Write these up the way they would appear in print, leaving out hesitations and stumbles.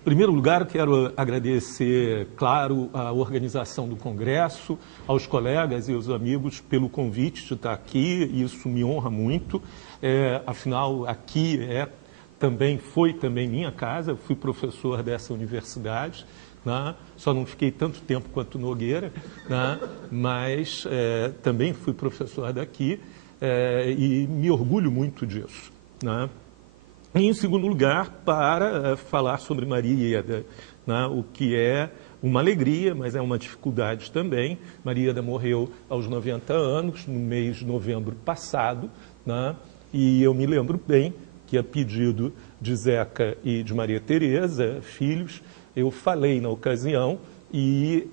Em primeiro lugar, quero agradecer, claro, a organização do Congresso, aos colegas e aos amigos pelo convite de estar aqui, isso me honra muito. Afinal, aqui foi também minha casa, eu fui professor dessa universidade, né? Só não fiquei tanto tempo quanto Nogueira, né? Mas também fui professor daqui e me orgulho muito disso, né? E, em segundo lugar, para falar sobre Maria Ieda, né? O que é uma alegria, mas é uma dificuldade também. Maria Ieda morreu aos 90 anos, no mês de novembro passado, né? E eu me lembro bem que, a pedido de Zeca e de Maria Tereza, filhos, eu falei na ocasião e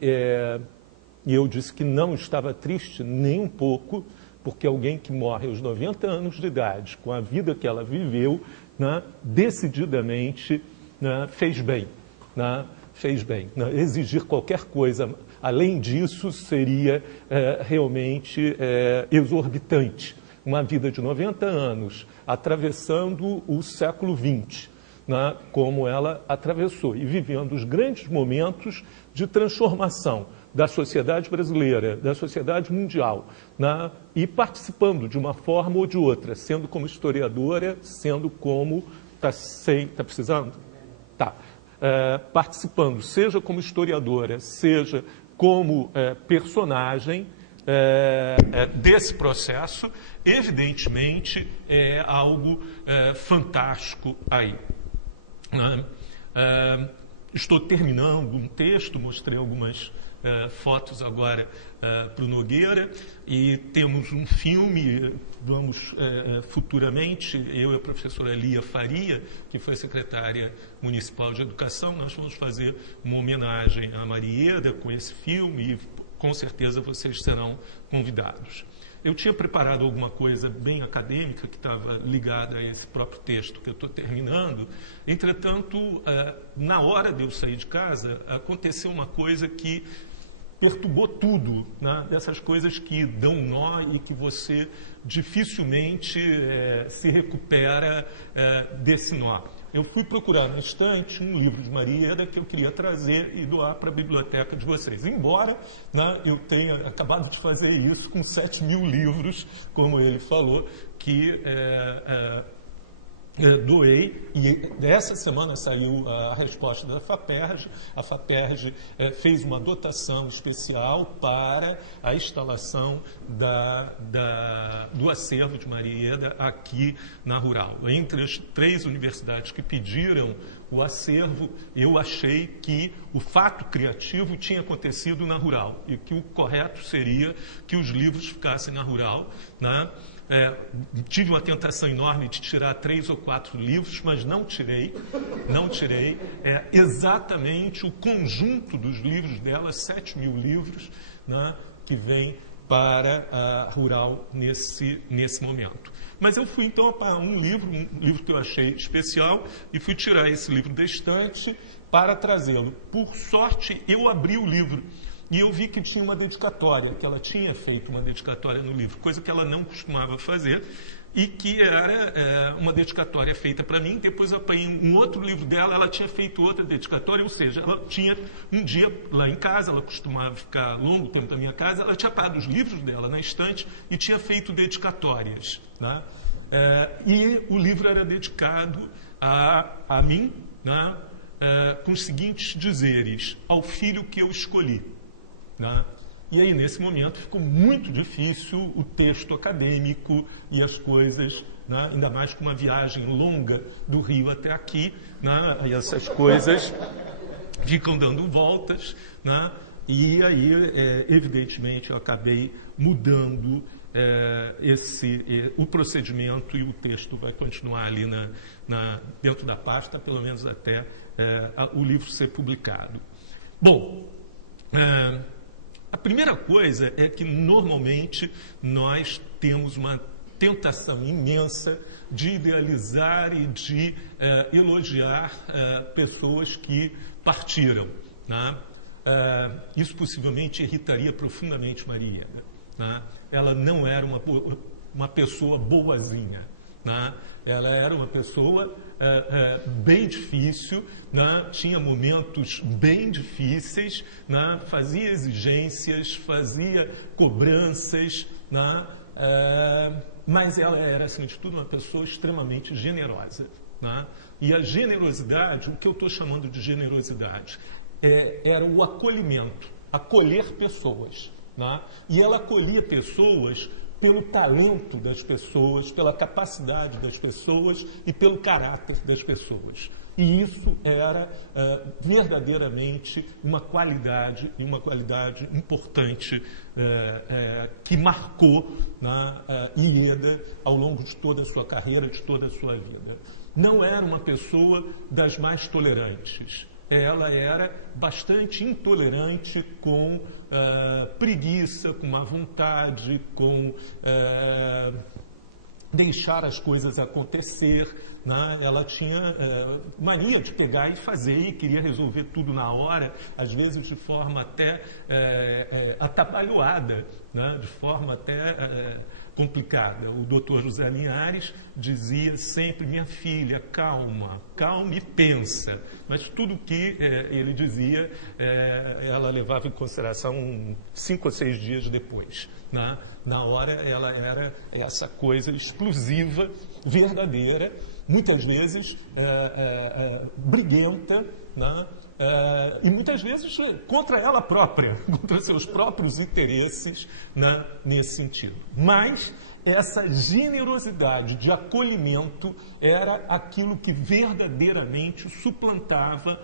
eu disse que não estava triste nem um pouco, porque alguém que morre aos 90 anos de idade, com a vida que ela viveu, né, decididamente, né, fez bem. Né, fez bem. Né, exigir qualquer coisa além disso seria realmente exorbitante. Uma vida de 90 anos, atravessando o século XX, né, como ela atravessou, e vivendo os grandes momentos de transformação da sociedade brasileira, da sociedade mundial, né, e participando de uma forma ou de outra, sendo como historiadora, sendo como... Está precisando? Tá. Participando, seja como historiadora, seja como personagem desse processo, evidentemente é algo fantástico aí. Estou terminando um texto, mostrei algumas fotos agora para o Nogueira, e temos um filme, vamos futuramente, eu e a professora Lia Faria, que foi secretária municipal de educação, nós vamos fazer uma homenagem à Maria Ieda com esse filme, e com certeza vocês serão convidados. Eu tinha preparado alguma coisa bem acadêmica que estava ligada a esse próprio texto que eu estou terminando. Entretanto, na hora de eu sair de casa, aconteceu uma coisa que perturbou tudo, né? Dessas coisas que dão nó e que você dificilmente se recupera desse nó. Eu fui procurar na estante um livro de Maria Ieda que eu queria trazer e doar para a biblioteca de vocês. Embora, né, eu tenha acabado de fazer isso com 7.000 livros, como ele falou, que doei, e essa semana saiu a resposta da FAPERJ. A FAPERJ fez uma dotação especial para a instalação do acervo de Maria Ieda aqui na Rural. Entre as 3 universidades que pediram o acervo, eu achei que o fato criativo tinha acontecido na Rural e que o correto seria que os livros ficassem na Rural, né? Tive uma tentação enorme de tirar 3 ou 4 livros, mas não tirei. Exatamente o conjunto dos livros dela, 7.000 livros, né, que vem para a Rural nesse momento. Mas eu fui então para um livro que eu achei especial, e fui tirar esse livro da estante para trazê-lo. Por sorte, eu abri o livro e eu vi que tinha uma dedicatória, que ela tinha feito uma dedicatória no livro, coisa que ela não costumava fazer, e que era uma dedicatória feita para mim. Depois eu apanhei um outro livro dela, ela tinha feito outra dedicatória, ou seja, ela tinha um dia lá em casa, ela costumava ficar longo tempo na minha casa, ela tinha parado os livros dela na estante e tinha feito dedicatórias, né? E o livro era dedicado a mim, né? Com os seguintes dizeres: ao filho que eu escolhi. Né? E aí, nesse momento, ficou muito difícil o texto acadêmico e as coisas, né? Ainda mais com uma viagem longa do Rio até aqui, né? E essas coisas ficam dando voltas, né? E aí, evidentemente, eu acabei mudando o procedimento, e o texto vai continuar ali dentro da pasta, pelo menos até o livro ser publicado. Bom, a primeira coisa é que, normalmente, nós temos uma tentação imensa de idealizar e de elogiar pessoas que partiram, né? Isso possivelmente irritaria profundamente Maria, né? Ela não era uma pessoa boazinha, né? Ela era uma pessoa bem difícil, né? Tinha momentos bem difíceis, né? Fazia exigências, fazia cobranças, né? Mas ela era, acima de tudo, uma pessoa extremamente generosa, né? E a generosidade, o que eu estou chamando de generosidade, era o acolhimento, acolher pessoas, né? E ela acolhia pessoas pelo talento das pessoas, pela capacidade das pessoas e pelo caráter das pessoas. E isso era verdadeiramente uma qualidade importante que marcou Ieda ao longo de toda a sua carreira, de toda a sua vida. Não era uma pessoa das mais tolerantes. Ela era bastante intolerante com preguiça, com má vontade, com deixar as coisas acontecer, né? Ela tinha mania de pegar e fazer e queria resolver tudo na hora, às vezes de forma até atabalhoada, né? De forma até complicada. O doutor José Linhares dizia sempre: minha filha, calma, calma e pensa. Mas tudo que ele dizia, ela levava em consideração 5 ou 6 dias depois. Né? Na hora, ela era essa coisa explosiva, verdadeira, muitas vezes briguenta, né? E muitas vezes contra ela própria, contra seus próprios interesses, né? Nesse sentido. Mas essa generosidade de acolhimento era aquilo que verdadeiramente suplantava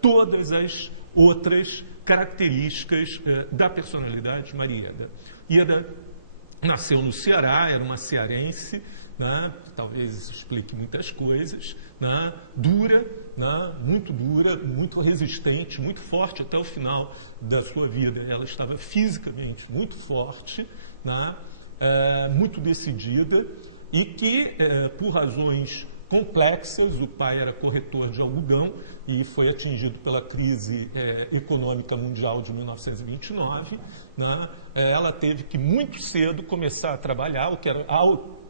todas as outras características da personalidade de Marieta. Ieda nasceu no Ceará, era uma cearense, né? Talvez isso explique muitas coisas, né? Dura, né? Muito resistente, muito forte até o final da sua vida. Ela estava fisicamente muito forte, né? Muito decidida e que, por razões complexas, o pai era corretor de algodão e foi atingido pela crise econômica mundial de 1929, né? Ela teve que muito cedo começar a trabalhar, o que era algo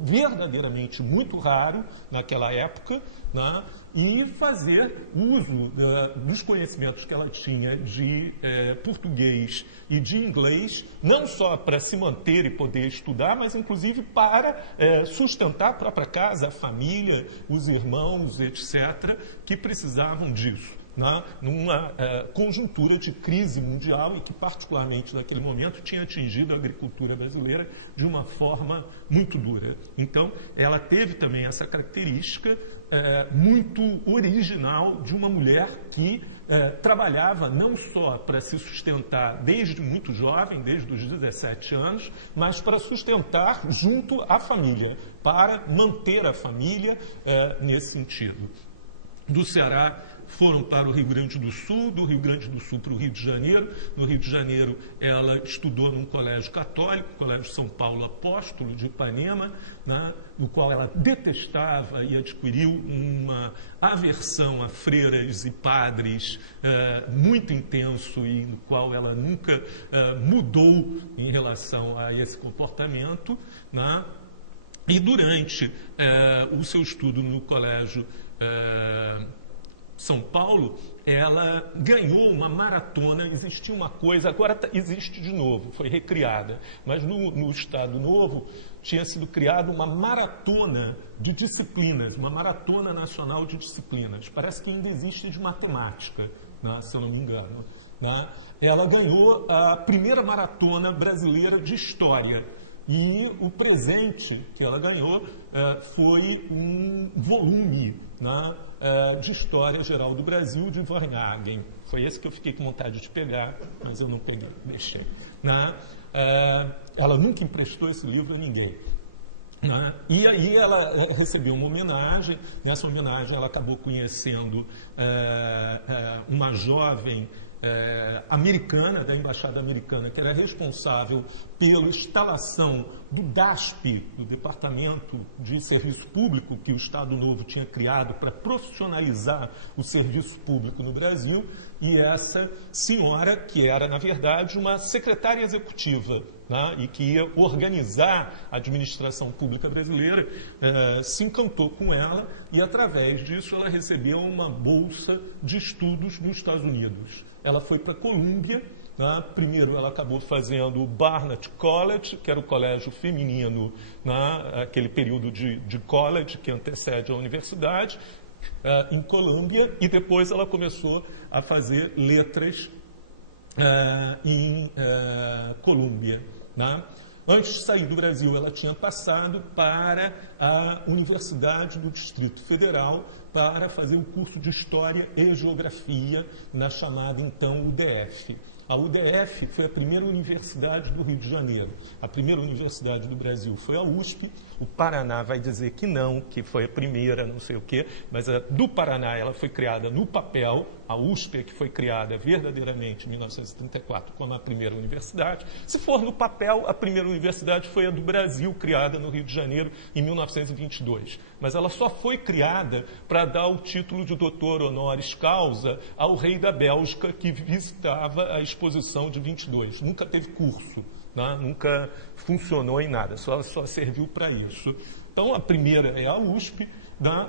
verdadeiramente muito raro naquela época, né? E fazer uso dos conhecimentos que ela tinha de português e de inglês, não só para se manter e poder estudar, mas inclusive para sustentar a própria casa, a família, os irmãos, etc., que precisavam disso. Numa conjuntura de crise mundial e que, particularmente naquele momento, tinha atingido a agricultura brasileira de uma forma muito dura. Então, ela teve também essa característica muito original de uma mulher que trabalhava não só para se sustentar desde muito jovem, desde os 17 anos, mas para sustentar junto à família, para manter a família nesse sentido. Do Ceará foram para o Rio Grande do Sul, do Rio Grande do Sul para o Rio de Janeiro. No Rio de Janeiro, ela estudou num colégio católico, Colégio São Paulo Apóstolo de Ipanema, né, no qual ela detestava e adquiriu uma aversão a freiras e padres muito intenso e no qual ela nunca mudou em relação a esse comportamento, né? E durante o seu estudo no colégio São Paulo, ela ganhou uma maratona. Existia uma coisa, agora existe de novo, foi recriada, mas no Estado Novo tinha sido criada uma maratona de disciplinas, uma maratona nacional de disciplinas. Parece que ainda existe de matemática, né, se eu não me engano. Né? Ela ganhou a primeira maratona brasileira de história. E o presente que ela ganhou foi um volume, né, de História Geral do Brasil, de Varnhagen. Foi esse que eu fiquei com vontade de pegar, mas eu não peguei, deixei. Né? Ela nunca emprestou esse livro a ninguém. Né? E aí ela recebeu uma homenagem. Nessa homenagem ela acabou conhecendo uma jovem americana, da Embaixada Americana, que era responsável pela instalação do DASP, do Departamento de Serviço Público, que o Estado Novo tinha criado para profissionalizar o serviço público no Brasil, e essa senhora, que era, na verdade, uma secretária executiva, né, e que ia organizar a administração pública brasileira, se encantou com ela e, através disso, ela recebeu uma bolsa de estudos nos Estados Unidos. Ela foi para a Colômbia. Primeiro, ela acabou fazendo o Barnard College, que era o colégio feminino, aquele período de college que antecede a universidade, em Colômbia, e depois ela começou a fazer letras em Colômbia. Antes de sair do Brasil, ela tinha passado para a Universidade do Distrito Federal para fazer o curso de História e Geografia na chamada, então, UDF. A UDF foi a primeira universidade do Rio de Janeiro. A primeira universidade do Brasil foi a USP. O Paraná vai dizer que não, que foi a primeira, não sei o quê, mas a do Paraná ela foi criada no papel. A USP é que foi criada verdadeiramente em 1934 como a primeira universidade. Se for no papel, a primeira universidade foi a do Brasil, criada no Rio de Janeiro em 1922. Mas ela só foi criada para dar o título de doutor honoris causa ao rei da Bélgica, que visitava a exposição de 22. Nunca teve curso, nunca funcionou em nada, só serviu para isso. Então, a primeira é a USP,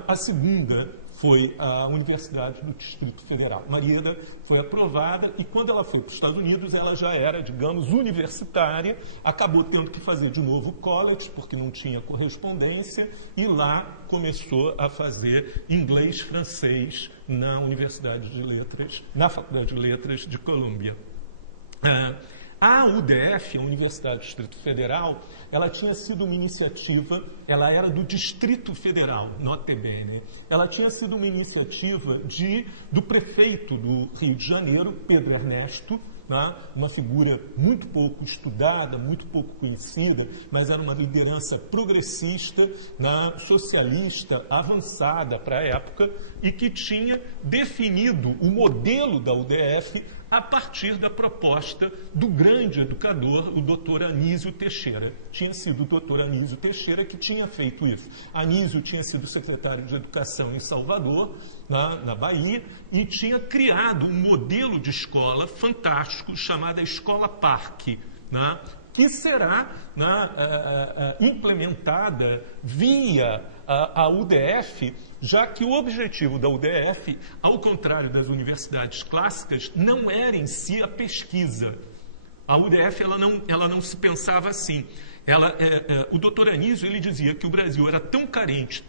a segunda foi a Universidade do Distrito Federal. Marieta foi aprovada e, quando ela foi para os Estados Unidos, ela já era, digamos, universitária, acabou tendo que fazer de novo o college, porque não tinha correspondência, e lá começou a fazer inglês e francês na Universidade de Letras, na Faculdade de Letras de Colômbia. A UDF, a Universidade do Distrito Federal, ela tinha sido uma iniciativa, ela era do Distrito Federal, note bene, ela tinha sido uma iniciativa do prefeito do Rio de Janeiro, Pedro Ernesto, uma figura muito pouco estudada, muito pouco conhecida, mas era uma liderança progressista, socialista, avançada para a época, e que tinha definido o modelo da UDF a partir da proposta do grande educador, o doutor Anísio Teixeira. Tinha sido o doutor Anísio Teixeira que tinha feito isso. Anísio tinha sido secretário de Educação em Salvador, na Bahia, e tinha criado um modelo de escola fantástico chamado Escola Parque, que será implementada via a UDF, já que o objetivo da UDF, ao contrário das universidades clássicas, não era em si a pesquisa. A UDF ela não se pensava assim. O doutor Anísio ele dizia que o Brasil era tão carente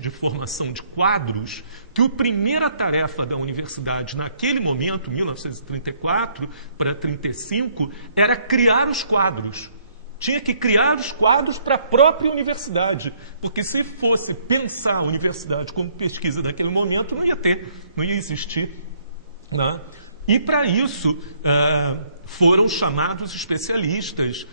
de formação de quadros, que a primeira tarefa da universidade naquele momento, 1934 para 1935, era criar os quadros. Tinha que criar os quadros para a própria universidade, porque se fosse pensar a universidade como pesquisa naquele momento, não ia existir. E para isso foram chamados especialistas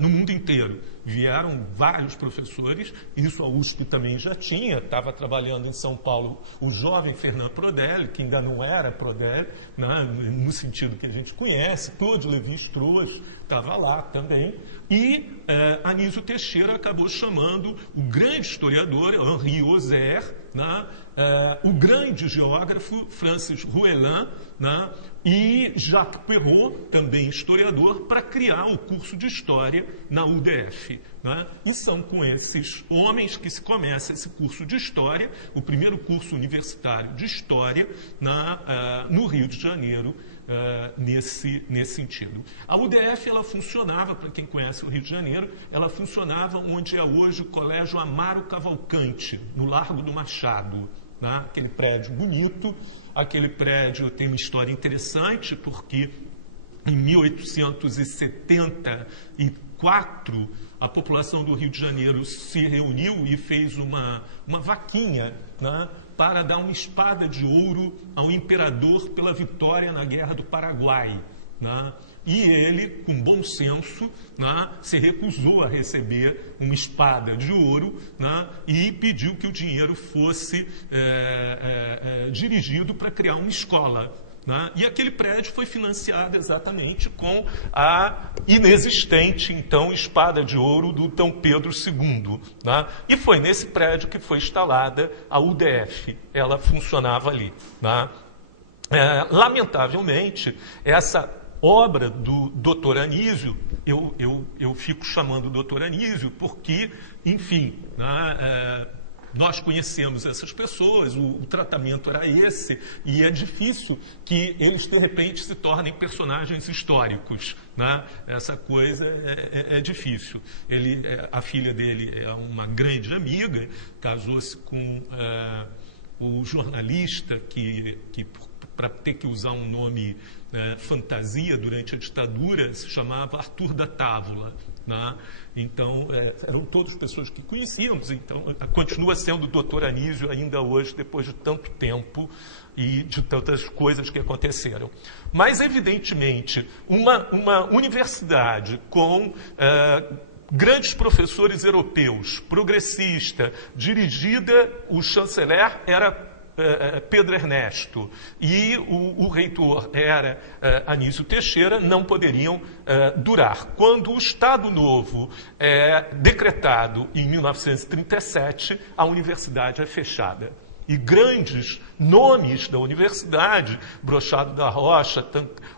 no mundo inteiro. Vieram vários professores, isso a USP também já tinha, estava trabalhando em São Paulo o jovem Fernando Prodel, que ainda não era Prodel, no sentido que a gente conhece, Claude Lévi-Strauss estava lá também, e Anísio Teixeira acabou chamando o grande historiador Henri Auxerre, o grande geógrafo Francis Rouellin, e Jacques Perrot, também historiador, para criar o curso de História na UDF. E são com esses homens que se começa esse curso de História, o primeiro curso universitário de História no Rio de Janeiro, nesse sentido. A UDF ela funcionava, para quem conhece o Rio de Janeiro, ela funcionava onde é hoje o Colégio Amaro Cavalcante, no Largo do Machado. Aquele prédio bonito, aquele prédio tem uma história interessante, porque em 1874 a população do Rio de Janeiro se reuniu e fez uma vaquinha, para dar uma espada de ouro ao imperador pela vitória na Guerra do Paraguai. E ele, com bom senso, se recusou a receber uma espada de ouro, e pediu que o dinheiro fosse dirigido para criar uma escola. E aquele prédio foi financiado exatamente com a inexistente, então, espada de ouro do Dom Pedro II. E foi nesse prédio que foi instalada a UDF. Ela funcionava ali. Lamentavelmente, essa obra do Dr. Anísio, eu fico chamando Dr. Anísio porque, enfim, né, nós conhecemos essas pessoas, o tratamento era esse, e é difícil que eles, de repente, se tornem personagens históricos. Né? Essa coisa é difícil. A filha dele é uma grande amiga, casou-se com o jornalista que para ter que usar um nome fantasia durante a ditadura, se chamava Arthur da Távola. Né? Então, eram todas pessoas que conhecíamos, então continua sendo o Dr. Anísio ainda hoje, depois de tanto tempo e de tantas coisas que aconteceram. Mas, evidentemente, uma universidade com grandes professores europeus, progressista, dirigida, o chanceler era Pedro Ernesto e o reitor era Anísio Teixeira, não poderiam durar. Quando o Estado Novo é decretado em 1937, a universidade é fechada. E grandes nomes da universidade, Brochado da Rocha,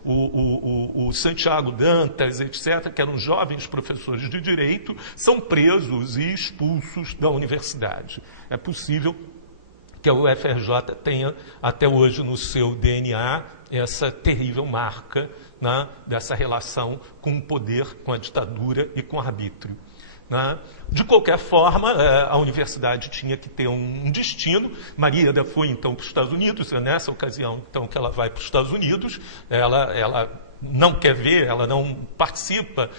o Santiago Dantas, etc., que eram jovens professores de direito, são presos e expulsos da universidade. É possível que a UFRJ tenha até hoje no seu DNA essa terrível marca, né, dessa relação com o poder, com a ditadura e com o arbítrio. Né? De qualquer forma, a universidade tinha que ter um destino. Maríada foi então para os Estados Unidos, é nessa ocasião então que ela vai para os Estados Unidos, ela não quer ver, ela não participa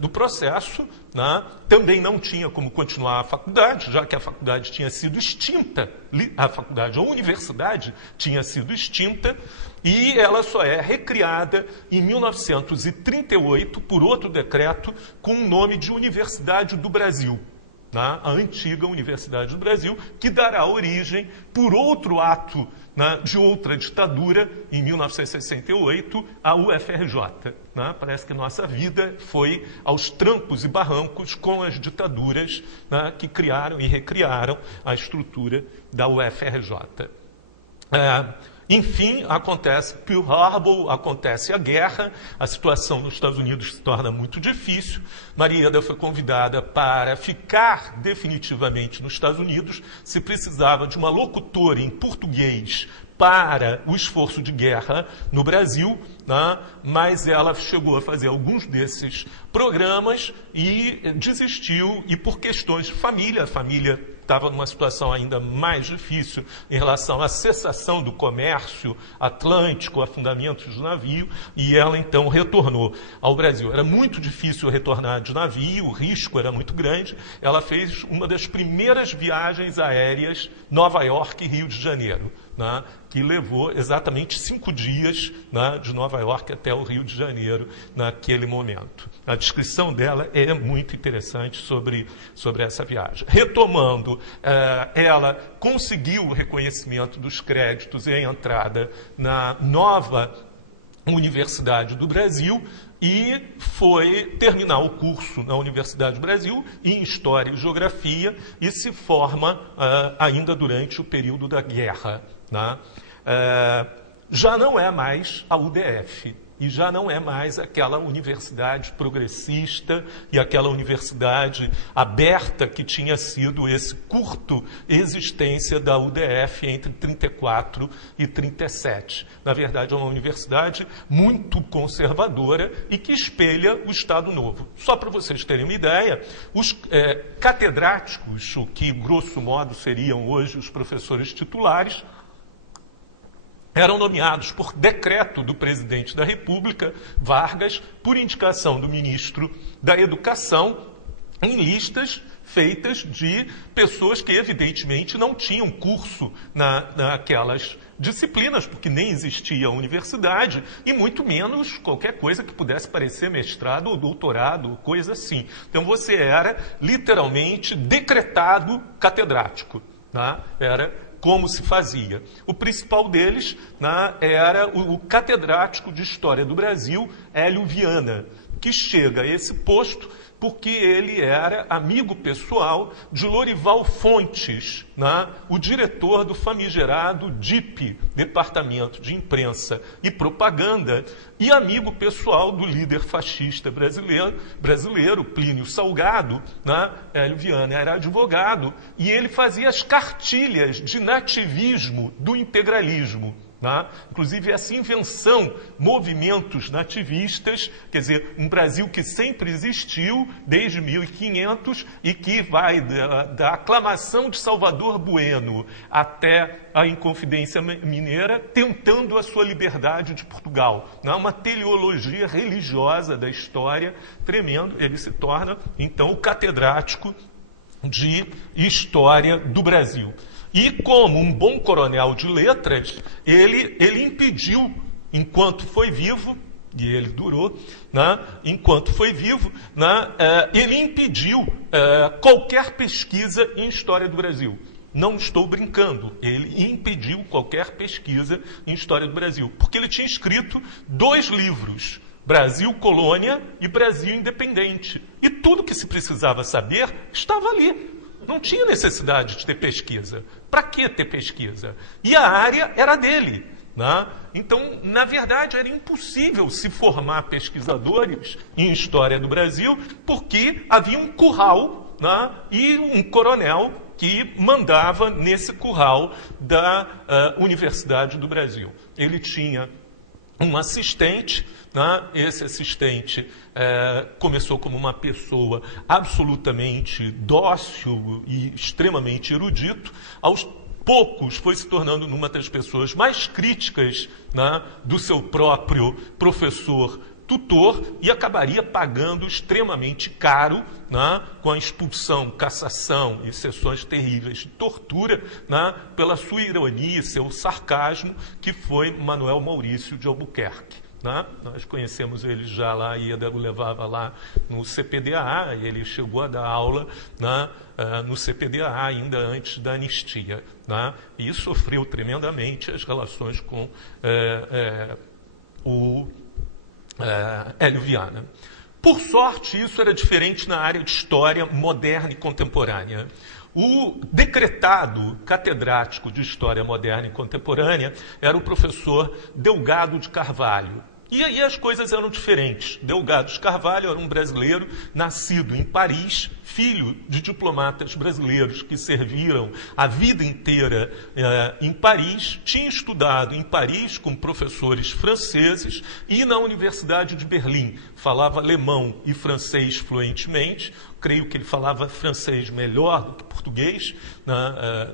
do processo, né? Também não tinha como continuar a faculdade, já que a faculdade tinha sido extinta, a universidade tinha sido extinta, e ela só é recriada em 1938 por outro decreto com o nome de Universidade do Brasil. A antiga Universidade do Brasil, que dará origem, por outro ato de outra ditadura, em 1968, à UFRJ. Parece que nossa vida foi aos trancos e barrancos com as ditaduras que criaram e recriaram a estrutura da UFRJ. Enfim, acontece Pearl Harbor, acontece a guerra, a situação nos Estados Unidos se torna muito difícil. Maríada foi convidada para ficar definitivamente nos Estados Unidos, se precisava de uma locutora em português para o esforço de guerra no Brasil, mas ela chegou a fazer alguns desses programas e desistiu, e por questões de família, a família estava numa situação ainda mais difícil em relação à cessação do comércio atlântico, afundamentos de navio, e ela então retornou ao Brasil. Era muito difícil retornar de navio, o risco era muito grande. Ela fez uma das primeiras viagens aéreas Nova York e Rio de Janeiro, que levou exatamente 5 dias de Nova York até o Rio de Janeiro naquele momento. A descrição dela é muito interessante sobre essa viagem. Retomando, ela conseguiu o reconhecimento dos créditos e a entrada na nova Universidade do Brasil e foi terminar o curso na Universidade do Brasil em História e Geografia e se forma ainda durante o período da guerra. Já não é mais a UDF e já não é mais aquela universidade progressista e aquela universidade aberta que tinha sido esse curto existência da UDF entre 34 e 37. Na verdade, é uma universidade muito conservadora e que espelha o Estado Novo. Só para vocês terem uma ideia, os catedráticos, o que grosso modo seriam hoje os professores titulares, eram nomeados por decreto do presidente da República, Vargas, por indicação do ministro da Educação, em listas feitas de pessoas que, evidentemente, não tinham curso naquelas disciplinas, porque nem existia a universidade, e muito menos qualquer coisa que pudesse parecer mestrado ou doutorado, coisa assim. Então, você era, literalmente, decretado catedrático. Era como se fazia. O principal deles era o catedrático de História do Brasil, Hélio Viana, que chega a esse posto porque ele era amigo pessoal de Lorival Fontes, né, o diretor do famigerado DIP, Departamento de Imprensa e Propaganda, e amigo pessoal do líder fascista brasileiro Plínio Salgado, né, Hélio Viana era advogado, e ele fazia as cartilhas de nativismo do integralismo. Inclusive essa invenção, movimentos nativistas, quer dizer, um Brasil que sempre existiu desde 1500 e que vai da aclamação de Salvador Bueno até a Inconfidência Mineira, tentando a sua liberdade de Portugal. Uma teleologia religiosa da história tremendo. Ele se torna, então, o catedrático de História do Brasil. E como um bom coronel de letras, ele impediu, enquanto foi vivo, e ele durou, enquanto foi vivo, ele impediu qualquer pesquisa em História do Brasil. Não estou brincando, ele impediu qualquer pesquisa em História do Brasil, porque ele tinha escrito 2 livros, Brasil Colônia e Brasil Independente. E tudo que se precisava saber estava ali. Não tinha necessidade de ter pesquisa. Para que ter pesquisa? E a área era dele. Então, na verdade, era impossível se formar pesquisadores em História do Brasil, porque havia um curral e um coronel que mandava nesse curral da Universidade do Brasil. Ele tinha um assistente, esse assistente começou como uma pessoa absolutamente dócil e extremamente erudito. Aos poucos foi se tornando uma das pessoas mais críticas do seu próprio professor tutor e acabaria pagando extremamente caro com a expulsão, cassação e sessões terríveis de tortura pela sua ironia e seu sarcasmo, que foi Manuel Maurício de Albuquerque. Nós conhecemos ele já lá, Ieda o levava lá no CPDA, e ele chegou a dar aula no CPDA ainda antes da anistia, e sofreu tremendamente as relações com o Hélio Viana. Por sorte, isso era diferente na área de história moderna e contemporânea. O decretado catedrático de História Moderna e Contemporânea era o professor Delgado de Carvalho. E aí as coisas eram diferentes. Delgado de Carvalho era um brasileiro nascido em Paris, filho de diplomatas brasileiros que serviram a vida inteira em Paris, tinha estudado em Paris com professores franceses e na Universidade de Berlim. Falava alemão e francês fluentemente. Creio que ele falava francês melhor do que português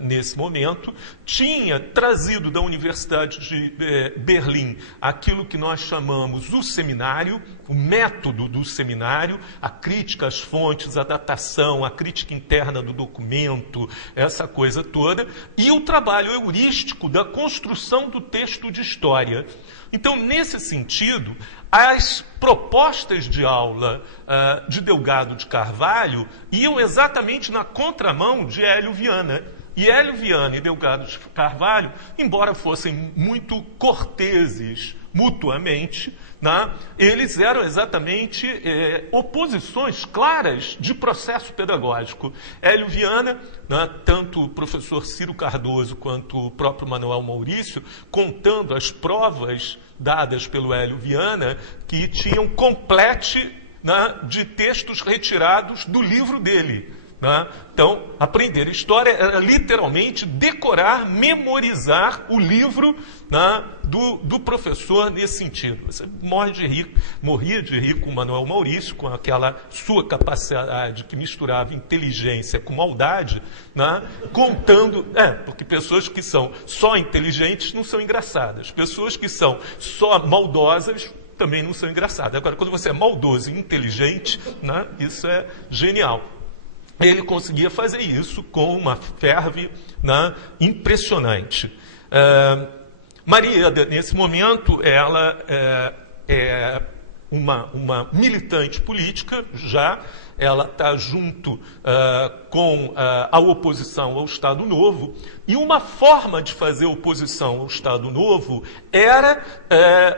nesse momento. Tinha trazido da Universidade de Berlim aquilo que nós chamamos o seminário, o método do seminário, a crítica às fontes, a datação, a crítica interna do documento, essa coisa toda, e o trabalho heurístico da construção do texto de história. Então, nesse sentido, as propostas de aula de Delgado de Carvalho iam exatamente na contramão de Hélio Viana. E Hélio Viana e Delgado de Carvalho, embora fossem muito corteses mutuamente, eles eram exatamente oposições claras de processo pedagógico. Hélio Viana, tanto o professor Ciro Cardoso quanto o próprio Manuel Maurício, contando as provas dadas pelo Hélio Viana, que tinham complete de textos retirados do livro dele. Então, aprender história era literalmente decorar, memorizar o livro do professor nesse sentido. Você morria de rir com o Manuel Maurício, com aquela sua capacidade que misturava inteligência com maldade, contando... porque pessoas que são só inteligentes não são engraçadas. Pessoas que são só maldosas também não são engraçadas. Agora, quando você é maldoso e inteligente, isso é genial. Ele conseguia fazer isso com uma ferve impressionante. Maria, nesse momento, ela é uma militante política, já ela está junto com a oposição ao Estado Novo, e uma forma de fazer oposição ao Estado Novo era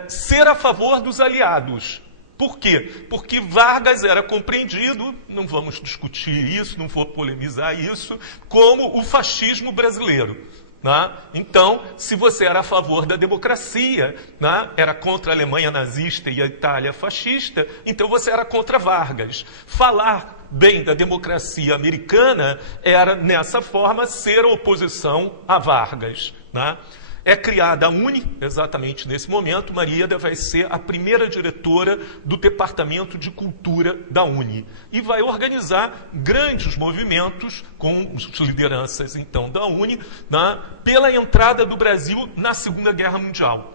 ser a favor dos aliados. Por quê? Porque Vargas era compreendido, não vamos discutir isso, não vou polemizar isso, como o fascismo brasileiro. Né? Então, se você era a favor da democracia, né? Era contra a Alemanha nazista e a Itália fascista, então você era contra Vargas. Falar bem da democracia americana era, nessa forma, ser oposição a Vargas. Né? É criada a UNE, exatamente nesse momento. Marieta vai ser a primeira diretora do Departamento de Cultura da UNE. E vai organizar grandes movimentos com as lideranças, então, da UNE, né, pela entrada do Brasil na Segunda Guerra Mundial.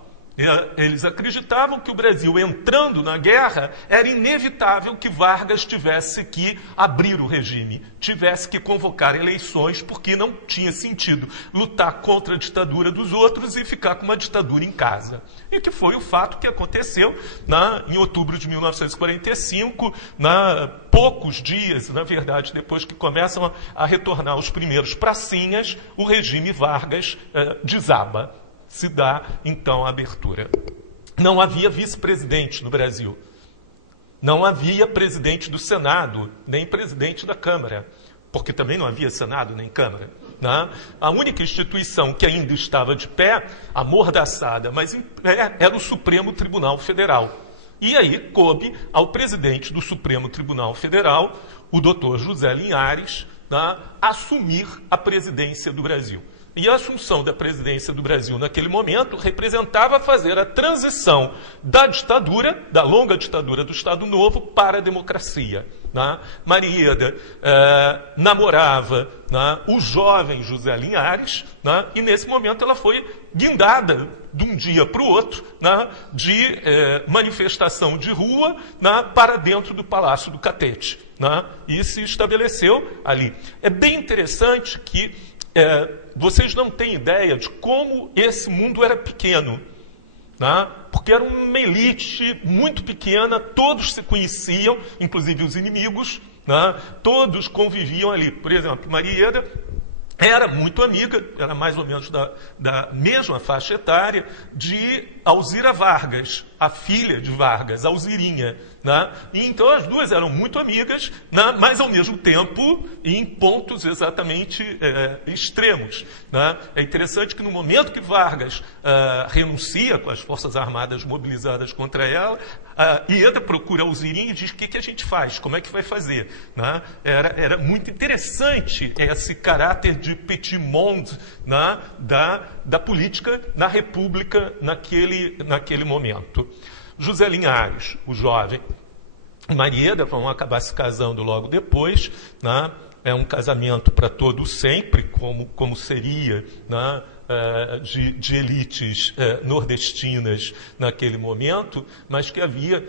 Eles acreditavam que o Brasil, entrando na guerra, era inevitável que Vargas tivesse que abrir o regime, tivesse que convocar eleições, porque não tinha sentido lutar contra a ditadura dos outros e ficar com uma ditadura em casa. E que foi o fato que aconteceu em outubro de 1945, poucos dias, na verdade, depois que começam a retornar os primeiros pracinhas, o regime Vargas desaba. Se dá, então, a abertura. Não havia vice-presidente no Brasil. Não havia presidente do Senado, nem presidente da Câmara, porque também não havia Senado nem Câmara. Né? A única instituição que ainda estava de pé, amordaçada, mas em pé, era o Supremo Tribunal Federal. E aí coube ao presidente do Supremo Tribunal Federal, o doutor José Linhares, assumir a presidência do Brasil. E a assunção da presidência do Brasil naquele momento representava fazer a transição da ditadura, da longa ditadura do Estado Novo, para a democracia. Né? Marieta namorava o jovem José Linhares, e nesse momento ela foi guindada de um dia para o outro, de manifestação de rua para dentro do Palácio do Catete. E se estabeleceu ali. É bem interessante que vocês não têm ideia de como esse mundo era pequeno, né? Porque era uma elite muito pequena, todos se conheciam, inclusive os inimigos, né? Todos conviviam ali. Por exemplo, Marieta era muito amiga, era mais ou menos da mesma faixa etária, de Alzira Vargas, a filha de Vargas, Alzirinha. Né? E então as duas eram muito amigas, né? Mas ao mesmo tempo em pontos exatamente extremos. Né? É interessante que no momento que Vargas renuncia com as Forças Armadas mobilizadas contra ela, Ieda procura Alzirinha e diz: o que a gente faz? Como é que vai fazer? Né? Era muito interessante esse caráter de petit monde, né? da política na República naquele momento. José Linhares, o jovem, e Marieta vão acabar se casando logo depois, né? É um casamento para todo sempre, como seria, né? De elites nordestinas naquele momento, mas que havia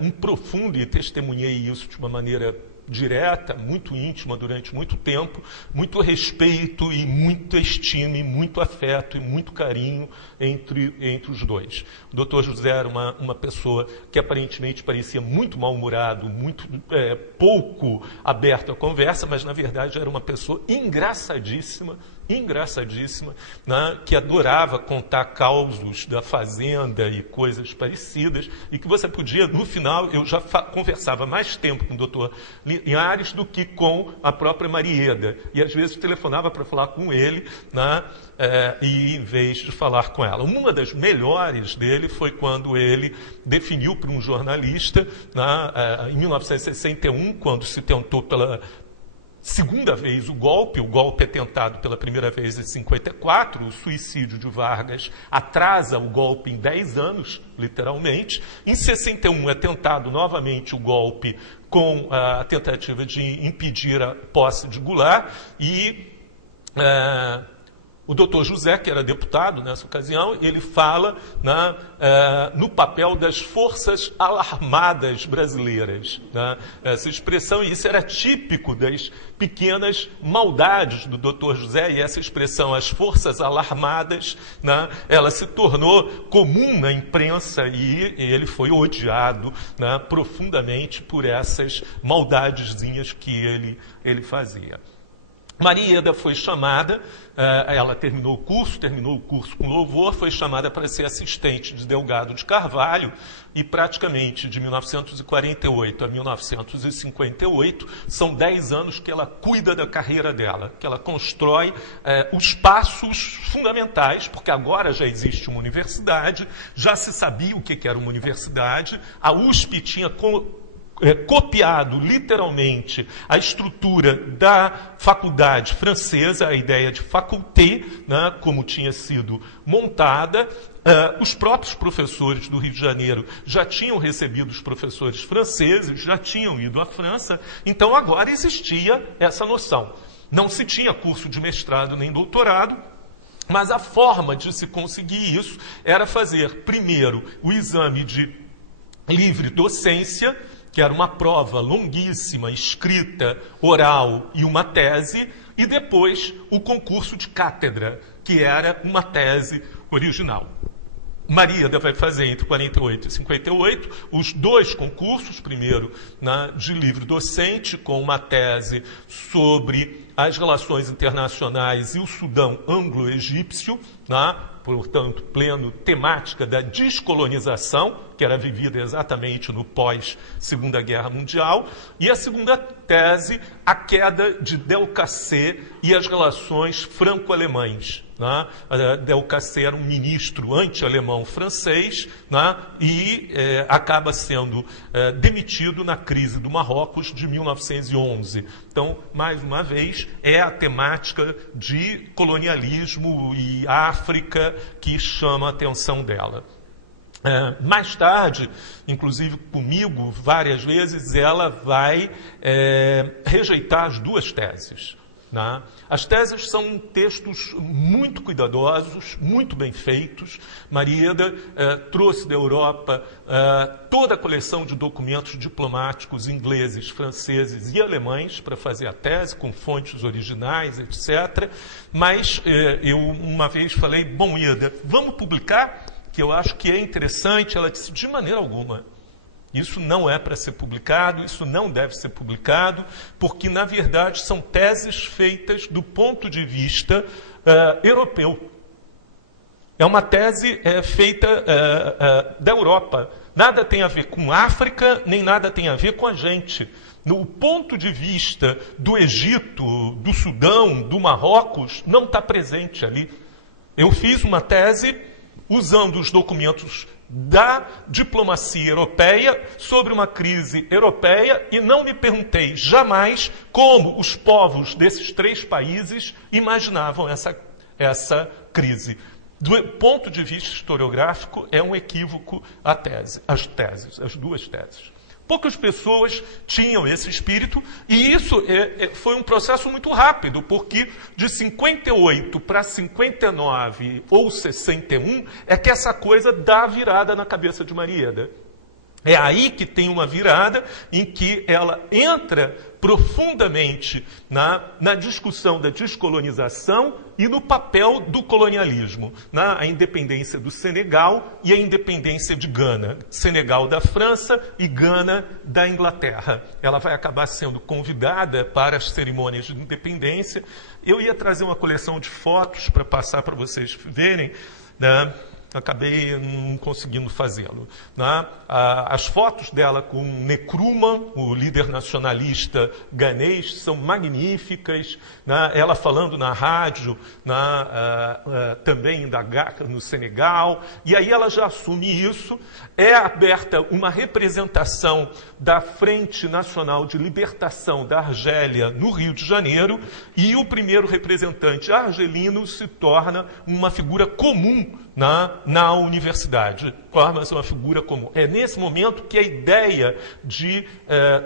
um profundo, e testemunhei isso de uma maneira direta, muito íntima durante muito tempo, muito respeito e muita estima, e muito afeto e muito carinho entre os dois. O doutor José era uma pessoa que aparentemente parecia muito mal-humorado, muito pouco aberto à conversa, mas na verdade era uma pessoa engraçadíssima, né, que adorava contar causos da fazenda e coisas parecidas, e que você podia, no final, eu já conversava mais tempo com o doutor Linhares do que com a própria Marieta, e às vezes telefonava para falar com ele, né, e em vez de falar com ela. Uma das melhores dele foi quando ele definiu para um jornalista, né, em 1961, quando se tentou pela segunda vez o golpe é tentado pela primeira vez em 54, o suicídio de Vargas atrasa o golpe em 10 anos, literalmente. Em 61 é tentado novamente o golpe com a tentativa de impedir a posse de Goulart, e o doutor José, que era deputado nessa ocasião, ele fala no papel das Forças Alarmadas Brasileiras. Né? Essa expressão, e isso era típico das pequenas maldades do doutor José, e essa expressão, as Forças Alarmadas, né, ela se tornou comum na imprensa, e ele foi odiado, né, profundamente por essas maldadezinhas que ele fazia. Maria Ieda foi chamada, ela terminou o curso com louvor, foi chamada para ser assistente de Delgado de Carvalho, e praticamente de 1948 a 1958, são 10 anos que ela cuida da carreira dela, que ela constrói os passos fundamentais, porque agora já existe uma universidade, já se sabia o que era uma universidade, a USP tinha copiado literalmente a estrutura da faculdade francesa, a ideia de faculté, né, como tinha sido montada. Os próprios professores do Rio de Janeiro já tinham recebido os professores franceses, já tinham ido à França, então agora existia essa noção. Não se tinha curso de mestrado nem doutorado, mas a forma de se conseguir isso era fazer primeiro o exame de livre docência, que era uma prova longuíssima, escrita, oral e uma tese, e depois o concurso de cátedra, que era uma tese original. Maria Ieda vai fazer entre 48 e 58 os 2 concursos, primeiro de livre docente, com uma tese sobre as relações internacionais e o Sudão anglo-egípcio, portanto, pleno temática da descolonização, que era vivida exatamente no pós-Segunda Guerra Mundial, e a segunda tese, a queda de Delcassé e as relações franco-alemãs. Delcassé era um ministro anti-alemão francês, e acaba sendo demitido na crise do Marrocos de 1911. Então, mais uma vez, é a temática de colonialismo e África que chama a atenção dela. Mais tarde, inclusive comigo, várias vezes, ela vai rejeitar as 2 teses. As teses são textos muito cuidadosos, muito bem feitos. Maria Ieda trouxe da Europa toda a coleção de documentos diplomáticos ingleses, franceses e alemães para fazer a tese, com fontes originais, etc. Mas eu uma vez falei, bom, Ieda, vamos publicar? Que eu acho que é interessante. Ela disse, de maneira alguma. Isso não é para ser publicado, isso não deve ser publicado, porque, na verdade, são teses feitas do ponto de vista europeu. É uma tese feita da Europa. Nada tem a ver com África, nem nada tem a ver com a gente. No ponto de vista do Egito, do Sudão, do Marrocos, não está presente ali. Eu fiz uma tese usando os documentos da diplomacia europeia sobre uma crise europeia e não me perguntei jamais como os povos desses 3 países imaginavam essa crise. Do ponto de vista historiográfico, é um equívoco as 2 teses. Poucas pessoas tinham esse espírito, e isso foi um processo muito rápido, porque de 58 para 59 ou 61 é que essa coisa dá a virada na cabeça de Maria Ieda. É aí que tem uma virada em que ela entra profundamente na discussão da descolonização e no papel do colonialismo, a independência do Senegal e a independência de Gana, Senegal da França e Gana da Inglaterra. Ela vai acabar sendo convidada para as cerimônias de independência. Eu ia trazer uma coleção de fotos para passar para vocês verem, acabei não conseguindo fazê-lo. As fotos dela com Nkrumah, o líder nacionalista ganês, são magníficas. Ela falando na rádio, também em Dakar, no Senegal. E aí ela já assume isso. É aberta uma representação da Frente Nacional de Libertação da Argélia no Rio de Janeiro. E o primeiro representante argelino se torna uma figura comum na universidade, forma-se uma figura comum. É nesse momento que a ideia de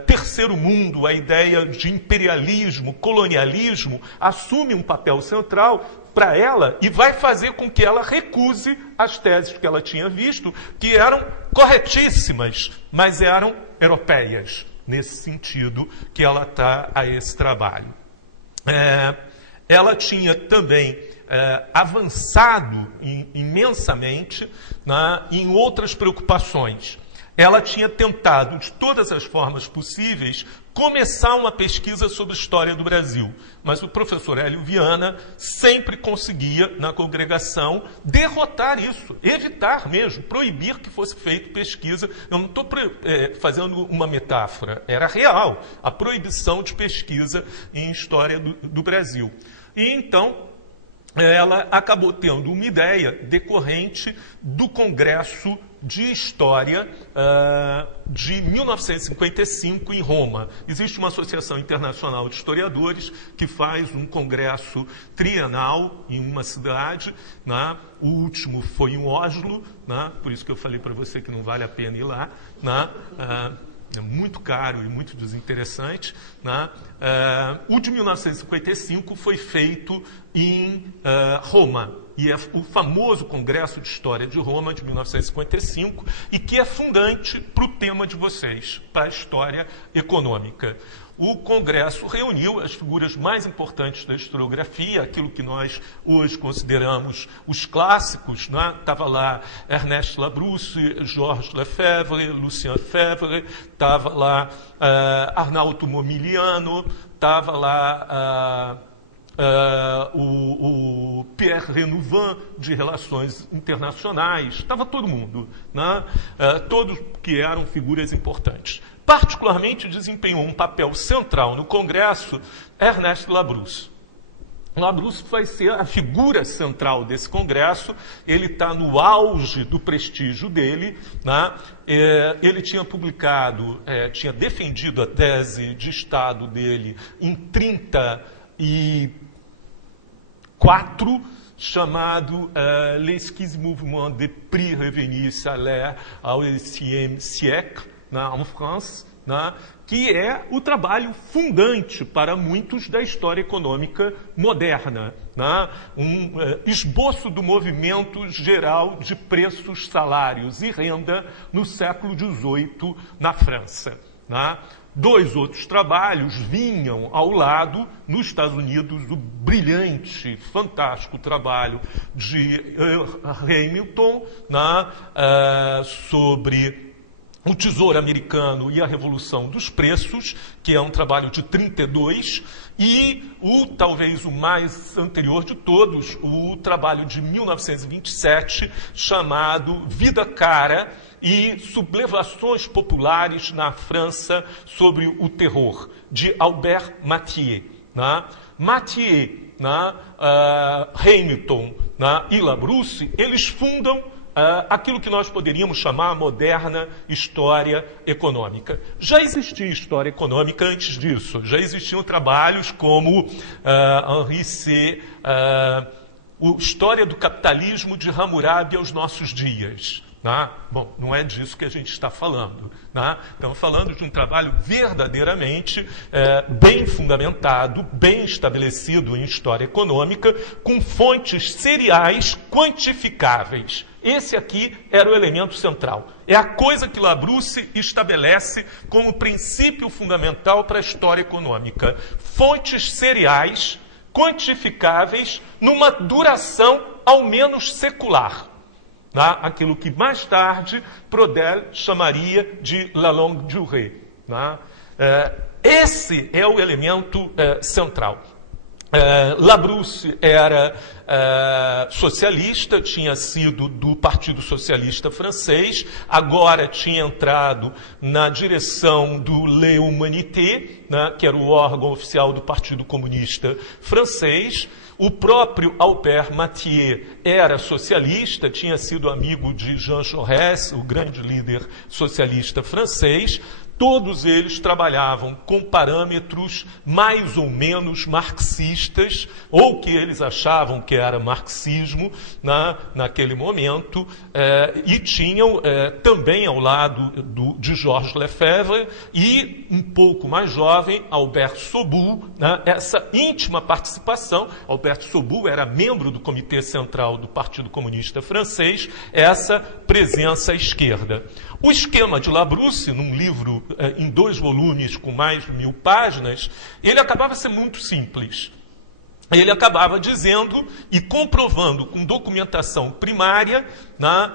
terceiro mundo, a ideia de imperialismo, colonialismo, assume um papel central para ela e vai fazer com que ela recuse as teses que ela tinha visto, que eram corretíssimas, mas eram europeias, nesse sentido que ela está a esse trabalho. Ela tinha também avançado imensamente em outras preocupações. Ela tinha tentado, de todas as formas possíveis, começar uma pesquisa sobre a história do Brasil. Mas o professor Hélio Viana sempre conseguia, na congregação, derrotar isso, evitar mesmo, proibir que fosse feita pesquisa. Eu não estou fazendo uma metáfora, era real, a proibição de pesquisa em história do Brasil. E então, ela acabou tendo uma ideia decorrente do Congresso de História de 1955 em Roma. Existe uma associação internacional de historiadores que faz um congresso trienal em uma cidade, né? O último foi em Oslo, né? Por isso que eu falei para você que não vale a pena ir lá, né? É muito caro e muito desinteressante, né? O de 1955 foi feito em Roma, e é o famoso Congresso de História de Roma de 1955, e que é fundante para o tema de vocês, para a história econômica. O Congresso reuniu as figuras mais importantes da historiografia, aquilo que nós hoje consideramos os clássicos, né? Estava lá Ernest Labrousse, Georges Lefebvre, Lucien Febvre, estava lá Arnaldo Momigliano, estava lá o Pierre Renouvin, de Relações Internacionais, estava todo mundo, né? Todos que eram figuras importantes. Particularmente desempenhou um papel central no Congresso Ernest Labrousse. Labrousse vai ser a figura central desse congresso, ele está no auge do prestígio dele, né? Ele tinha publicado, tinha defendido a tese de Estado dele em 1934, chamado L'Esquisse Mouvement des Prix Revenus Salaires au XXe siècle, en France, né, que é o trabalho fundante para muitos da história econômica moderna, né, um esboço do movimento geral de preços, salários e renda no século XVIII na França. Né. Dois outros trabalhos vinham ao lado, nos Estados Unidos, o brilhante, fantástico trabalho de Hamilton, né, sobre o Tesouro Americano e a Revolução dos Preços, que é um trabalho de 32, e talvez o mais anterior de todos, o trabalho de 1927, chamado Vida Cara e Sublevações Populares na França sobre o Terror, de Albert Mathieu. Né? Mathieu, né? Hamilton, né? E Labrousse, eles fundam aquilo que nós poderíamos chamar a moderna história econômica. Já existia história econômica antes disso, já existiam trabalhos como Henri C. História do Capitalismo de Hammurabi aos Nossos Dias. Né? Bom, não é disso que a gente está falando. Né? Estamos falando de um trabalho verdadeiramente bem fundamentado, bem estabelecido em história econômica, com fontes seriais quantificáveis. Esse aqui era o elemento central. É a coisa que Labrousse estabelece como princípio fundamental para a história econômica. Fontes seriais quantificáveis numa duração ao menos secular. Né? Aquilo que mais tarde Prodel chamaria de la longue durée. Né? Esse é o elemento central. Labrousse era socialista, tinha sido do Partido Socialista francês, agora tinha entrado na direção do Les Humanités, né, que era o órgão oficial do Partido Comunista francês. O próprio Albert Mathieu era socialista, tinha sido amigo de Jean Jaurès, o grande líder socialista francês. Todos eles trabalhavam com parâmetros mais ou menos marxistas, ou que eles achavam que era marxismo naquele momento, e tinham também ao lado de Georges Lefebvre e, um pouco mais jovem, Albert Soubou, né, essa íntima participação. Albert Soubou era membro do Comitê Central do Partido Comunista Francês, essa presença à esquerda. O esquema de Labrousse, num livro em 2 volumes com mais de 1000 páginas, ele acabava sendo muito simples. Ele acabava dizendo e comprovando com documentação primária, né,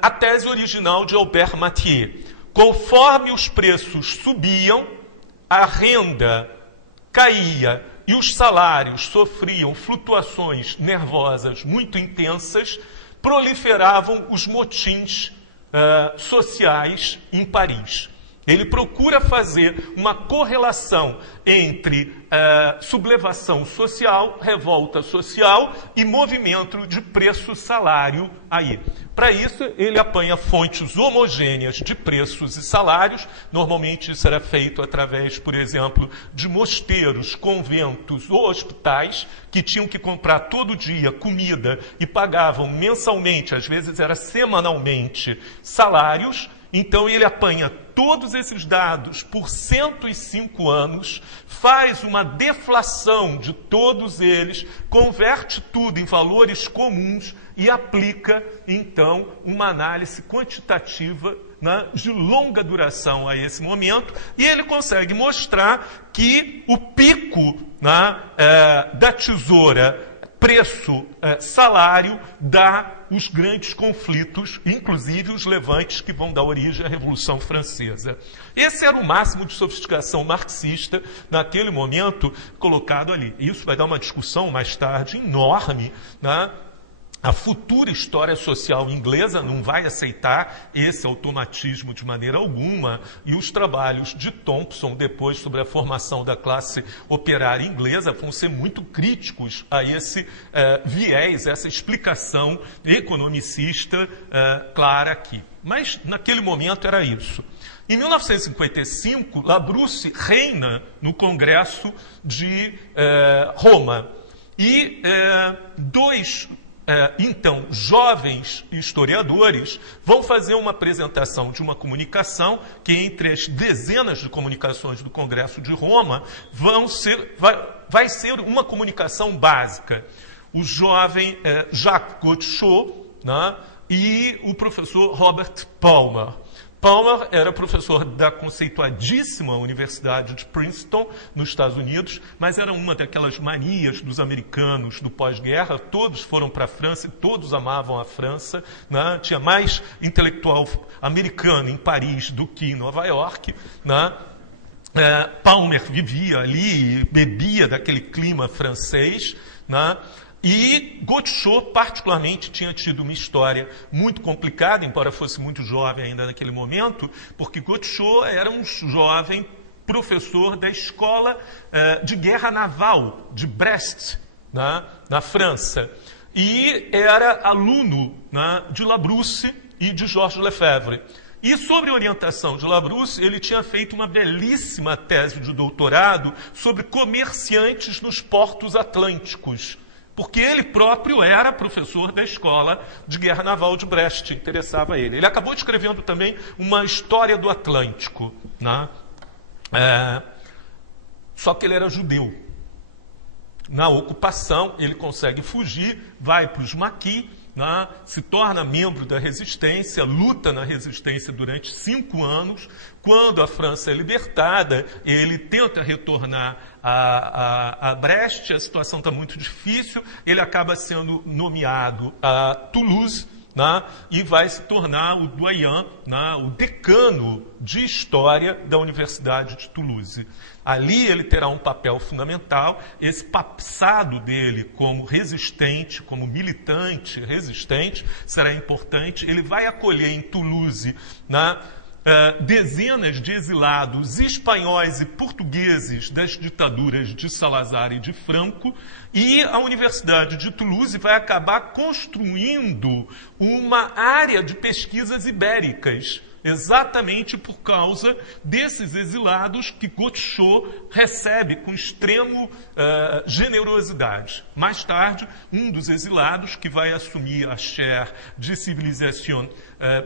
a tese original de Albert Mathieu. Conforme os preços subiam, a renda caía e os salários sofriam flutuações nervosas muito intensas, proliferavam os motins sociais em Paris. Ele procura fazer uma correlação entre sublevação social, revolta social e movimento de preço-salário aí. Para isso, ele apanha fontes homogêneas de preços e salários. Normalmente isso era feito através, por exemplo, de mosteiros, conventos ou hospitais que tinham que comprar todo dia comida e pagavam mensalmente, às vezes era semanalmente, salários. Então ele apanha todos esses dados por 105 anos, faz uma deflação de todos eles, converte tudo em valores comuns e aplica, então, uma análise quantitativa, né, de longa duração a esse momento, e ele consegue mostrar que o pico, né, da tesoura preço-salário dá os grandes conflitos, inclusive os levantes que vão dar origem à Revolução Francesa. Esse era o máximo de sofisticação marxista naquele momento colocado ali. Isso vai dar uma discussão mais tarde enorme, né? A futura história social inglesa não vai aceitar esse automatismo de maneira alguma, e os trabalhos de Thompson, depois, sobre a formação da classe operária inglesa, vão ser muito críticos a esse viés, essa explicação economicista clara aqui. Mas, naquele momento, era isso. Em 1955, Labrousse reina no Congresso de Roma, e então, jovens historiadores vão fazer uma apresentação de uma comunicação que, entre as dezenas de comunicações do Congresso de Roma, vai ser uma comunicação básica. O jovem Jacques Godechaux, né, e o professor Robert Palmer. Palmer era professor da conceituadíssima Universidade de Princeton, nos Estados Unidos, mas era uma daquelas manias dos americanos do pós-guerra. Todos foram para a França e todos amavam a França, né? Tinha mais intelectual americano em Paris do que em Nova York, né? Palmer vivia ali, bebia daquele clima francês, né? E Godechaux, particularmente, tinha tido uma história muito complicada, embora fosse muito jovem ainda naquele momento, porque Godechaux era um jovem professor da Escola de Guerra Naval de Brest, né, na França, e era aluno, né, de Labrousse e de Georges Lefebvre. E, sob orientação de Labrousse, ele tinha feito uma belíssima tese de doutorado sobre comerciantes nos portos atlânticos, porque ele próprio era professor da Escola de Guerra Naval de Brest, interessava ele. Ele acabou escrevendo também uma história do Atlântico, né? Só que ele era judeu. Na ocupação, ele consegue fugir, vai para os maquis, né? Se torna membro da resistência, luta na resistência durante 5 anos. Quando a França é libertada, ele tenta retornar a Brest, a situação está muito difícil, ele acaba sendo nomeado a Toulouse, né, e vai se tornar o doyen, né, o decano de História da Universidade de Toulouse. Ali ele terá um papel fundamental. Esse passado dele como resistente, como militante resistente, será importante. Ele vai acolher em Toulouse, né, dezenas de exilados espanhóis e portugueses das ditaduras de Salazar e de Franco, e a Universidade de Toulouse vai acabar construindo uma área de pesquisas ibéricas, exatamente por causa desses exilados que Godechaux recebe com extremo generosidade. Mais tarde, um dos exilados que vai assumir a chaire de Civilisation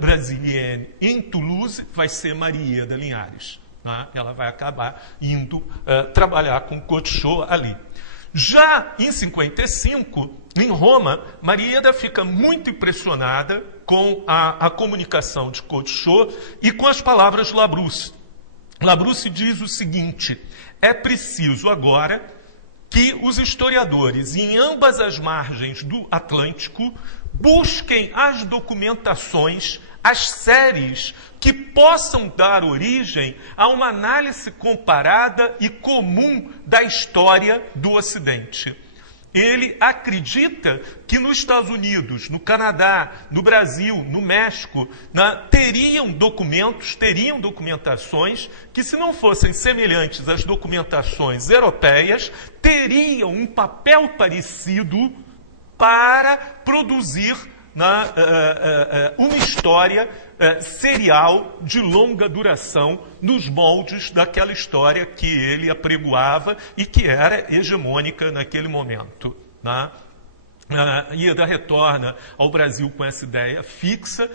brésilienne em Toulouse vai ser Maria da Linhares, né? Ela vai acabar indo trabalhar com Godechaux ali. Já em 55, em Roma, Maríada fica muito impressionada com a comunicação de Godechaux e com as palavras de Labrousse. Labrousse diz o seguinte: é preciso agora que os historiadores em ambas as margens do Atlântico busquem as documentações as séries que possam dar origem a uma análise comparada e comum da história do Ocidente. Ele acredita que nos Estados Unidos, no Canadá, no Brasil, no México, teriam documentações que, se não fossem semelhantes às documentações europeias, teriam um papel parecido para produzir uma história serial de longa duração nos moldes daquela história que ele apregoava e que era hegemônica naquele momento. Né? Ieda retorna ao Brasil com essa ideia fixa.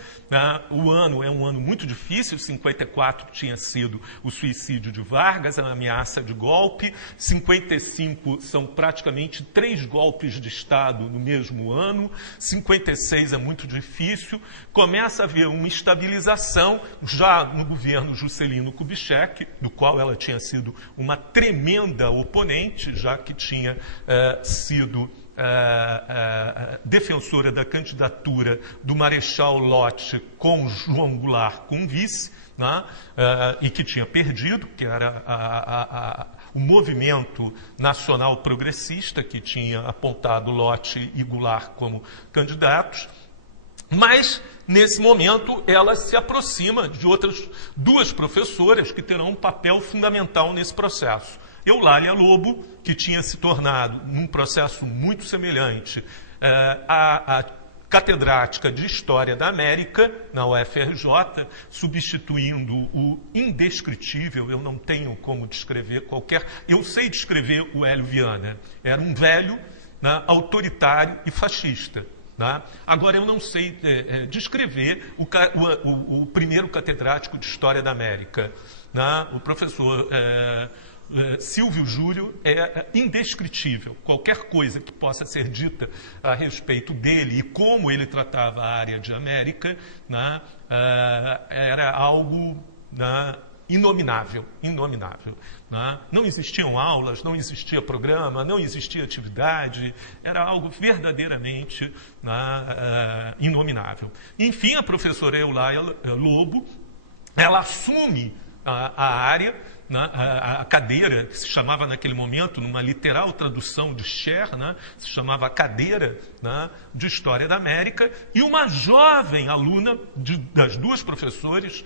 O ano é um ano muito difícil. 54 tinha sido o suicídio de Vargas, a ameaça de golpe. 55 são praticamente 3 golpes de Estado no mesmo ano. 56 é muito difícil. Começa a haver uma estabilização já no governo Juscelino Kubitschek, do qual ela tinha sido uma tremenda oponente, já que tinha sido defensora da candidatura do Marechal Lott com João Goulart como vice, né? E que tinha perdido, que era o movimento nacional progressista que tinha apontado Lott e Goulart como candidatos. Mas, nesse momento, ela se aproxima de outras 2 professoras que terão um papel fundamental nesse processo. Eulália Lobo, que tinha se tornado, num processo muito semelhante, a catedrática de História da América, na UFRJ, substituindo o indescritível, eu não tenho como descrever qualquer... Eu sei descrever o Hélio Viana. Era um velho, né, autoritário e fascista. Né? Agora, eu não sei descrever o primeiro catedrático de História da América. Né? O professor... Silvio Júlio é indescritível. Qualquer coisa que possa ser dita a respeito dele e como ele tratava a área de América, né, era algo, né, inominável. Né? Não existiam aulas, não existia programa, não existia atividade, era algo verdadeiramente, né, inominável. Enfim, a professora Eulália Lobo, ela assume a área, a cadeira, que se chamava naquele momento, numa literal tradução de Scher, né, se chamava cadeira, né, de História da América, e uma jovem aluna das 2 professores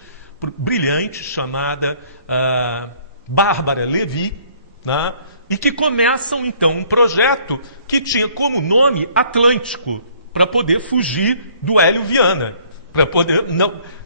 brilhantes, chamada Bárbara Levi, né, e que começam, então, um projeto que tinha como nome Atlântico, para poder fugir do Hélio Viana.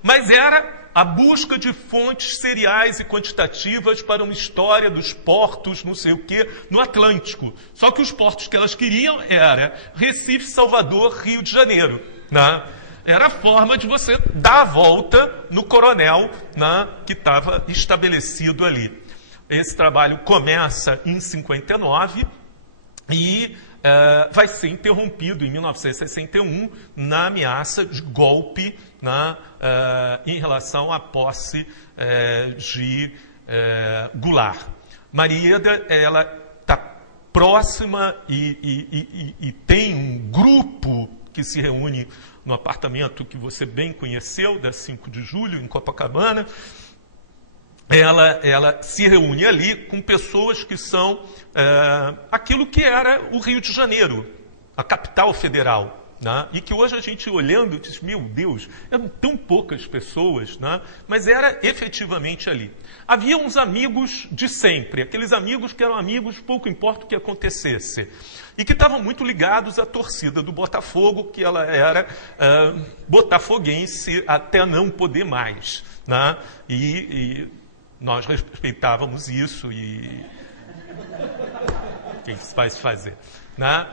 Mas era a busca de fontes seriais e quantitativas para uma história dos portos, não sei o quê, no Atlântico. Só que os portos que elas queriam era Recife, Salvador, Rio de Janeiro. Né? Era a forma de você dar a volta no coronel, né, que estava estabelecido ali. Esse trabalho começa em 59 e vai ser interrompido em 1961 na ameaça de golpe, né, em relação à posse de Goulart. Marieda, ela está próxima e tem um grupo que se reúne no apartamento que você bem conheceu, da 5 de julho, em Copacabana. Ela se reúne ali com pessoas que são aquilo que era o Rio de Janeiro, a capital federal. Né? E que hoje a gente olhando diz, meu Deus, eram tão poucas pessoas, né? Mas era efetivamente ali. Havia uns amigos de sempre, aqueles amigos que eram amigos, pouco importa o que acontecesse, e que estavam muito ligados à torcida do Botafogo, que ela era botafoguense até não poder mais. Né? E nós respeitávamos isso e... Quem vai se fazer? Né?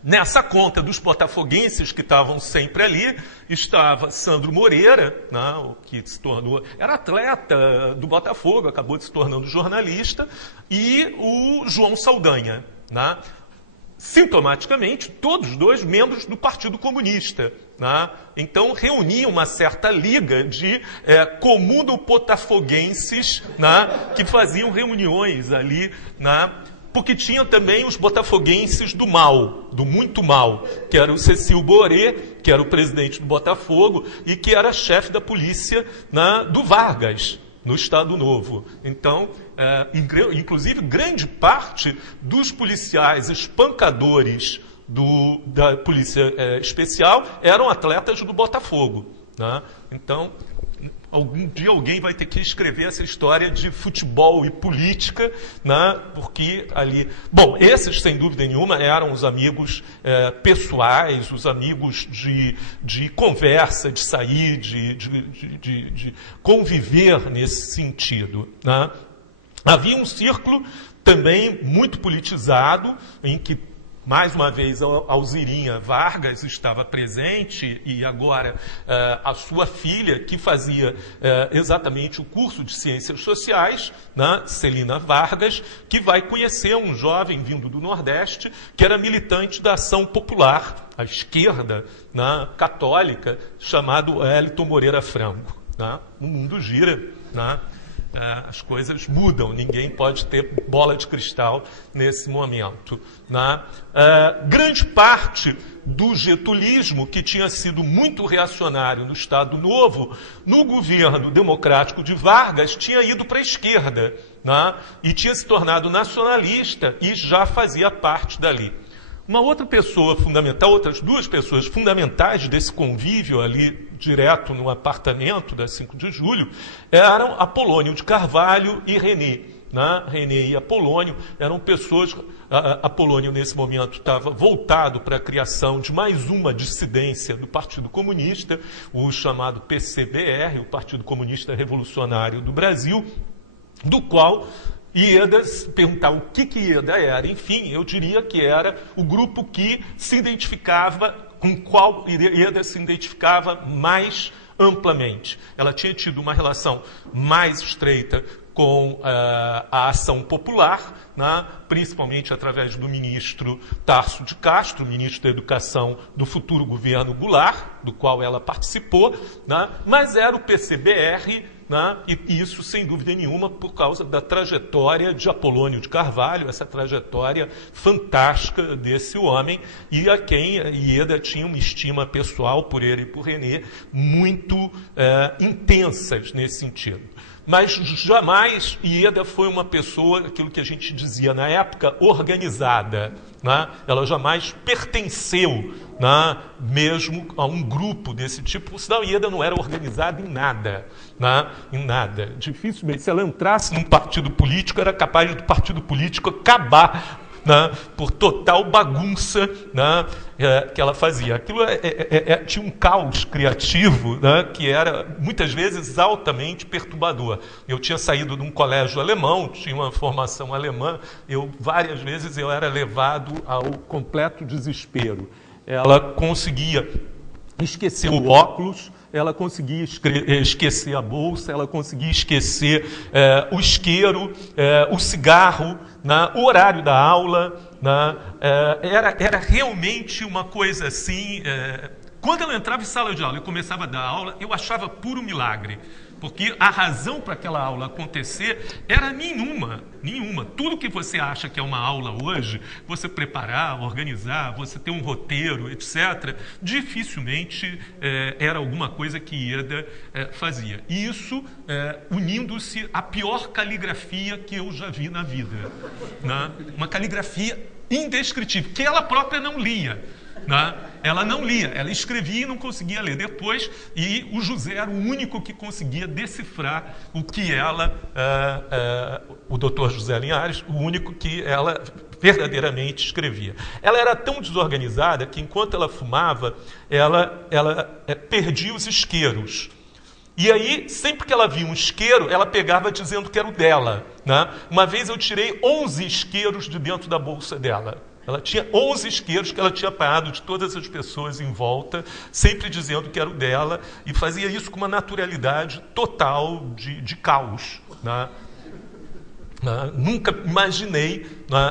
Nessa conta dos botafoguenses que estavam sempre ali, estava Sandro Moreira, né, o que se tornou, era atleta do Botafogo, acabou de se tornando jornalista, e o João Saldanha. Né? Sintomaticamente, todos 2 membros do Partido Comunista. Né? Então, reuniam uma certa liga de comuno-botafoguenses, né, que faziam reuniões ali, né, porque tinha também os botafoguenses do mal, do muito mal, que era o Cecil Boré, que era o presidente do Botafogo e que era chefe da polícia do Vargas, no Estado Novo. Então, inclusive, grande parte dos policiais espancadores da Polícia Especial eram atletas do Botafogo. Né? Então, algum dia alguém vai ter que escrever essa história de futebol e política, né? Porque ali... Bom, esses, sem dúvida nenhuma, eram os amigos pessoais, os amigos de conversa, de sair, de conviver nesse sentido. Né? Havia um círculo também muito politizado, em que mais uma vez, Alzirinha Vargas estava presente e agora a sua filha, que fazia exatamente o curso de Ciências Sociais, né, Celina Vargas, que vai conhecer um jovem vindo do Nordeste, que era militante da Ação Popular, a esquerda, né, católica, chamado Wellington Moreira Franco. Né? O mundo gira, né? As coisas mudam, ninguém pode ter bola de cristal nesse momento. Né? Grande parte do getulismo, que tinha sido muito reacionário no Estado Novo, no governo democrático de Vargas, tinha ido para a esquerda, né? E tinha se tornado nacionalista e já fazia parte dali. Uma outra pessoa fundamental, outras duas pessoas fundamentais desse convívio ali, direto no apartamento da 5 de julho, eram Apolônio de Carvalho e René. Né? René e Apolônio eram pessoas... Apolônio, nesse momento, estava voltado para a criação de mais uma dissidência do Partido Comunista, o chamado PCBR, o Partido Comunista Revolucionário do Brasil, do qual... Ieda, se perguntar o que Ieda era, enfim, eu diria que era o grupo que se identificava, com qual Ieda se identificava mais amplamente. Ela tinha tido uma relação mais estreita com a Ação Popular, né, principalmente através do ministro Tarso de Castro, ministro da Educação do futuro governo Goulart, do qual ela participou, né, mas era o PCBR, né, e isso, sem dúvida nenhuma, por causa da trajetória de Apolônio de Carvalho, essa trajetória fantástica desse homem, e a quem Ieda tinha uma estima pessoal por ele e por René muito intensas nesse sentido. Mas jamais Ieda foi uma pessoa, aquilo que a gente dizia na época, organizada. Né? Ela jamais pertenceu, né, mesmo a um grupo desse tipo, senão Ieda não era organizada em nada. Né? Em nada. Dificilmente, se ela entrasse num partido político, era capaz do partido político acabar, né, por total bagunça, né, que ela fazia. Aquilo tinha um caos criativo, né, que era, muitas vezes, altamente perturbador. Eu tinha saído de um colégio alemão, tinha uma formação alemã, várias vezes eu era levado ao completo desespero. Ela conseguia esquecer o óculos, ela conseguia esquecer a bolsa, ela conseguia esquecer o isqueiro, o cigarro, né, o horário da aula. Né, era realmente uma coisa assim... Quando ela entrava em sala de aula e começava a dar aula, eu achava puro milagre. Porque a razão para aquela aula acontecer era nenhuma. Tudo que você acha que é uma aula hoje, você preparar, organizar, você ter um roteiro, etc., dificilmente era alguma coisa que Ieda fazia. E isso unindo-se à pior caligrafia que eu já vi na vida. Né? Uma caligrafia indescritível, que ela própria não lia. Né? Ela não lia, ela escrevia e não conseguia ler depois, e o José era o único que conseguia decifrar o que ela, o doutor José Linhares, o único que ela verdadeiramente escrevia. Ela era tão desorganizada que, enquanto ela fumava, ela perdia os isqueiros. E aí, sempre que ela via um isqueiro, ela pegava dizendo que era o dela. Né? Uma vez eu tirei 11 isqueiros de dentro da bolsa dela. Ela tinha 11 isqueiros que ela tinha apanhado de todas as pessoas em volta, sempre dizendo que era o dela, e fazia isso com uma naturalidade total de caos. Né? Nunca imaginei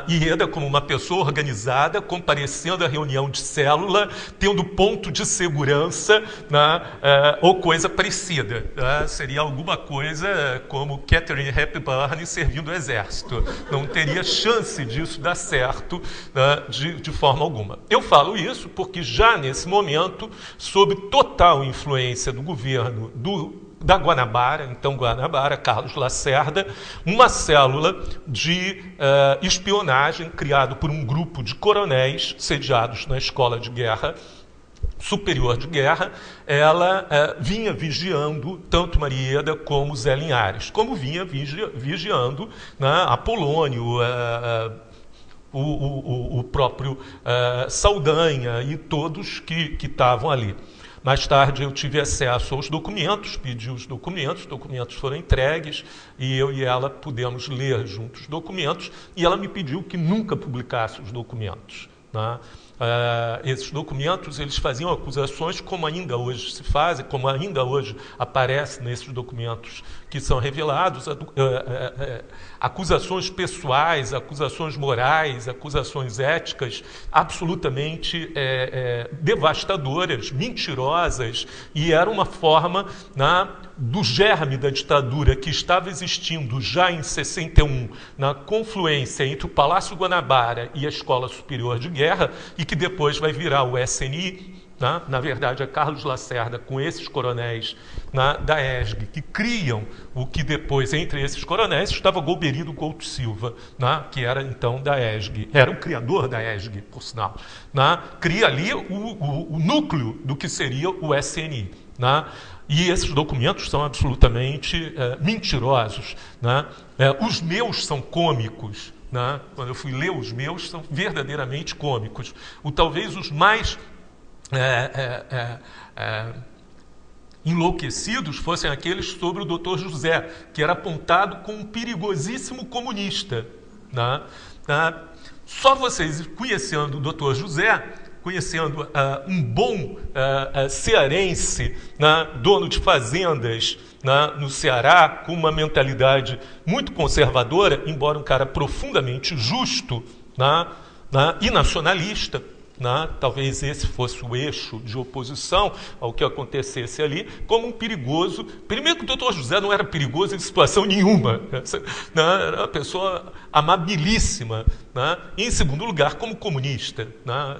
Ieda como uma pessoa organizada, comparecendo à reunião de célula, tendo ponto de segurança, ou coisa parecida. Seria alguma coisa como Catherine Hepburn servindo o exército. Não teria chance disso dar certo de forma alguma. Eu falo isso porque já nesse momento, sob total influência do governo da Guanabara, então Guanabara, Carlos Lacerda, uma célula de espionagem criado por um grupo de coronéis sediados na Escola de Guerra Superior de Guerra, ela vinha vigiando tanto Marieda como Zé Linhares, como vinha vigiando Apolônio, o próprio Saldanha e todos que estavam ali. Mais tarde eu tive acesso aos documentos, pedi os documentos foram entregues e eu e ela pudemos ler juntos os documentos e ela me pediu que nunca publicasse os documentos. Esses documentos eles faziam acusações como ainda hoje se fazem, como ainda hoje aparece nesses documentos que são revelados, acusações pessoais, acusações morais, acusações éticas absolutamente devastadoras, mentirosas, e era uma forma do germe da ditadura que estava existindo já em 61, na confluência entre o Palácio Guanabara e a Escola Superior de Guerra, e que depois vai virar o SNI, na verdade é Carlos Lacerda com esses coronéis da ESG, que criam o que depois, entre esses coronéis, estava Golbery Couto Silva, que era então da ESG, era o criador da ESG, por sinal. Cria ali o núcleo do que seria o SNI. E esses documentos são absolutamente mentirosos. Os meus são cômicos. Quando eu fui ler os meus, são verdadeiramente cômicos. Talvez os mais enlouquecidos fossem aqueles sobre o Dr. José, que era apontado como um perigosíssimo comunista. Só vocês conhecendo o Dr. José, conhecendo um bom cearense, dono de fazendas no Ceará, com uma mentalidade muito conservadora, embora um cara profundamente justo e nacionalista, talvez esse fosse o eixo de oposição ao que acontecesse ali, como um perigoso. Primeiro que o doutor José não era perigoso em situação nenhuma, era uma pessoa amabilíssima. Em segundo lugar, como comunista.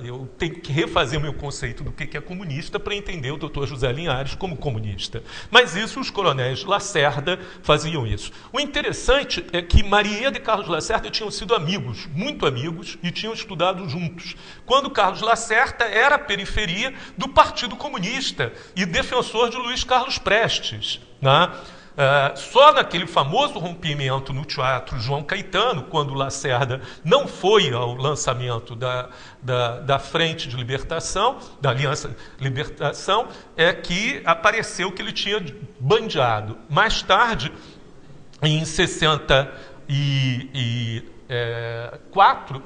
Eu tenho que refazer meu conceito do que é comunista para entender o doutor José Linhares como comunista. Mas isso, os coronéis Lacerda faziam isso. O interessante é que Marieda e Carlos Lacerda tinham sido amigos, muito amigos, e tinham estudado juntos. Quando Carlos Lacerda era a periferia do Partido Comunista e defensor de Luiz Carlos Prestes. Só naquele famoso rompimento no Teatro João Caetano, quando Lacerda não foi ao lançamento da Frente de Libertação, da Aliança Libertação, é que apareceu que ele tinha bandeado. Mais tarde, em 64,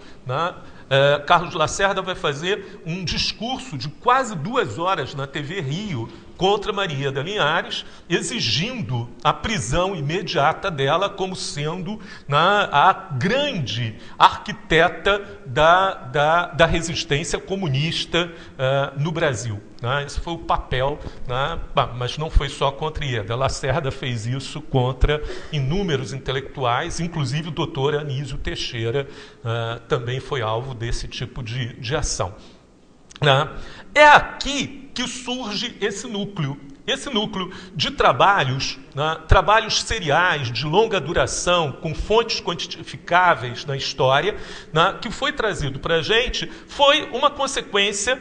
Carlos Lacerda vai fazer um discurso de quase 2 horas na TV Rio contra Marieda Linhares, exigindo a prisão imediata dela como sendo a grande arquiteta da resistência comunista no Brasil. Esse foi o papel, mas não foi só contra Ieda. Lacerda fez isso contra inúmeros intelectuais, inclusive o doutor Anísio Teixeira também foi alvo desse tipo de ação. É aqui que surge esse núcleo de trabalhos, trabalhos seriais, de longa duração, com fontes quantificáveis na história, que foi trazido para a gente, foi uma consequência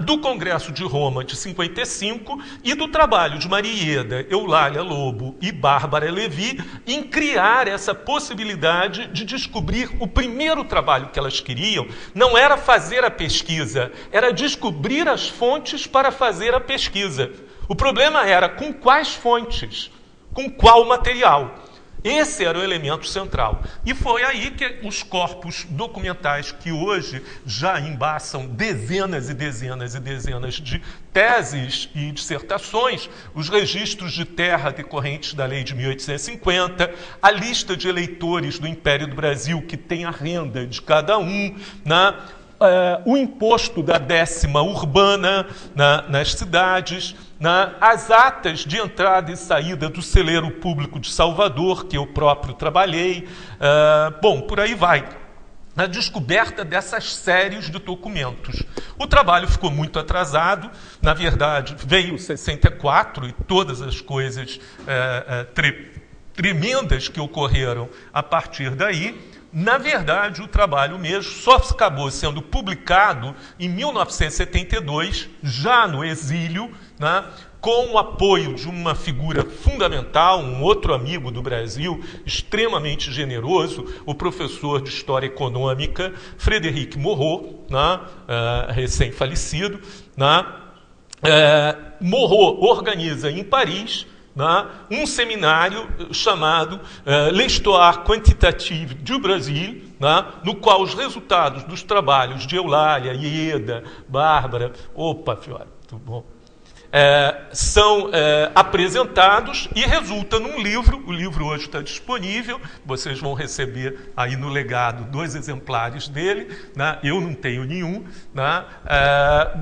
do Congresso de Roma de 55 e do trabalho de Marieda, Eulália Lobo e Bárbara Levi em criar essa possibilidade de descobrir o primeiro trabalho que elas queriam. Não era fazer a pesquisa, era descobrir as fontes para fazer a pesquisa. O problema era com quais fontes, com qual material. Esse era o elemento central. E foi aí que os corpos documentais, que hoje já embaçam dezenas e dezenas e dezenas de teses e dissertações, os registros de terra decorrentes da lei de 1850, a lista de eleitores do Império do Brasil, que tem a renda de cada um, né? O imposto da 10ª urbana nas cidades, as atas de entrada e saída do celeiro público de Salvador, que eu próprio trabalhei, bom, por aí vai. A descoberta dessas séries de documentos. O trabalho ficou muito atrasado, na verdade, veio 64 e todas as coisas tremendas que ocorreram a partir daí. Na verdade, o trabalho mesmo só acabou sendo publicado em 1972, já no exílio, né, com o apoio de uma figura fundamental, um outro amigo do Brasil, extremamente generoso, o professor de História Econômica, Frederic Moreau, né, recém-falecido. Né, Moreau organiza em Paris um seminário chamado L'Histoire Quantitative du Brasil, no qual os resultados dos trabalhos de Eulália, Ieda, Bárbara, Fiora, tudo bom? São apresentados e resulta num livro. O livro hoje está disponível, vocês vão receber aí no legado 2 exemplares dele, né? Eu não tenho nenhum, né?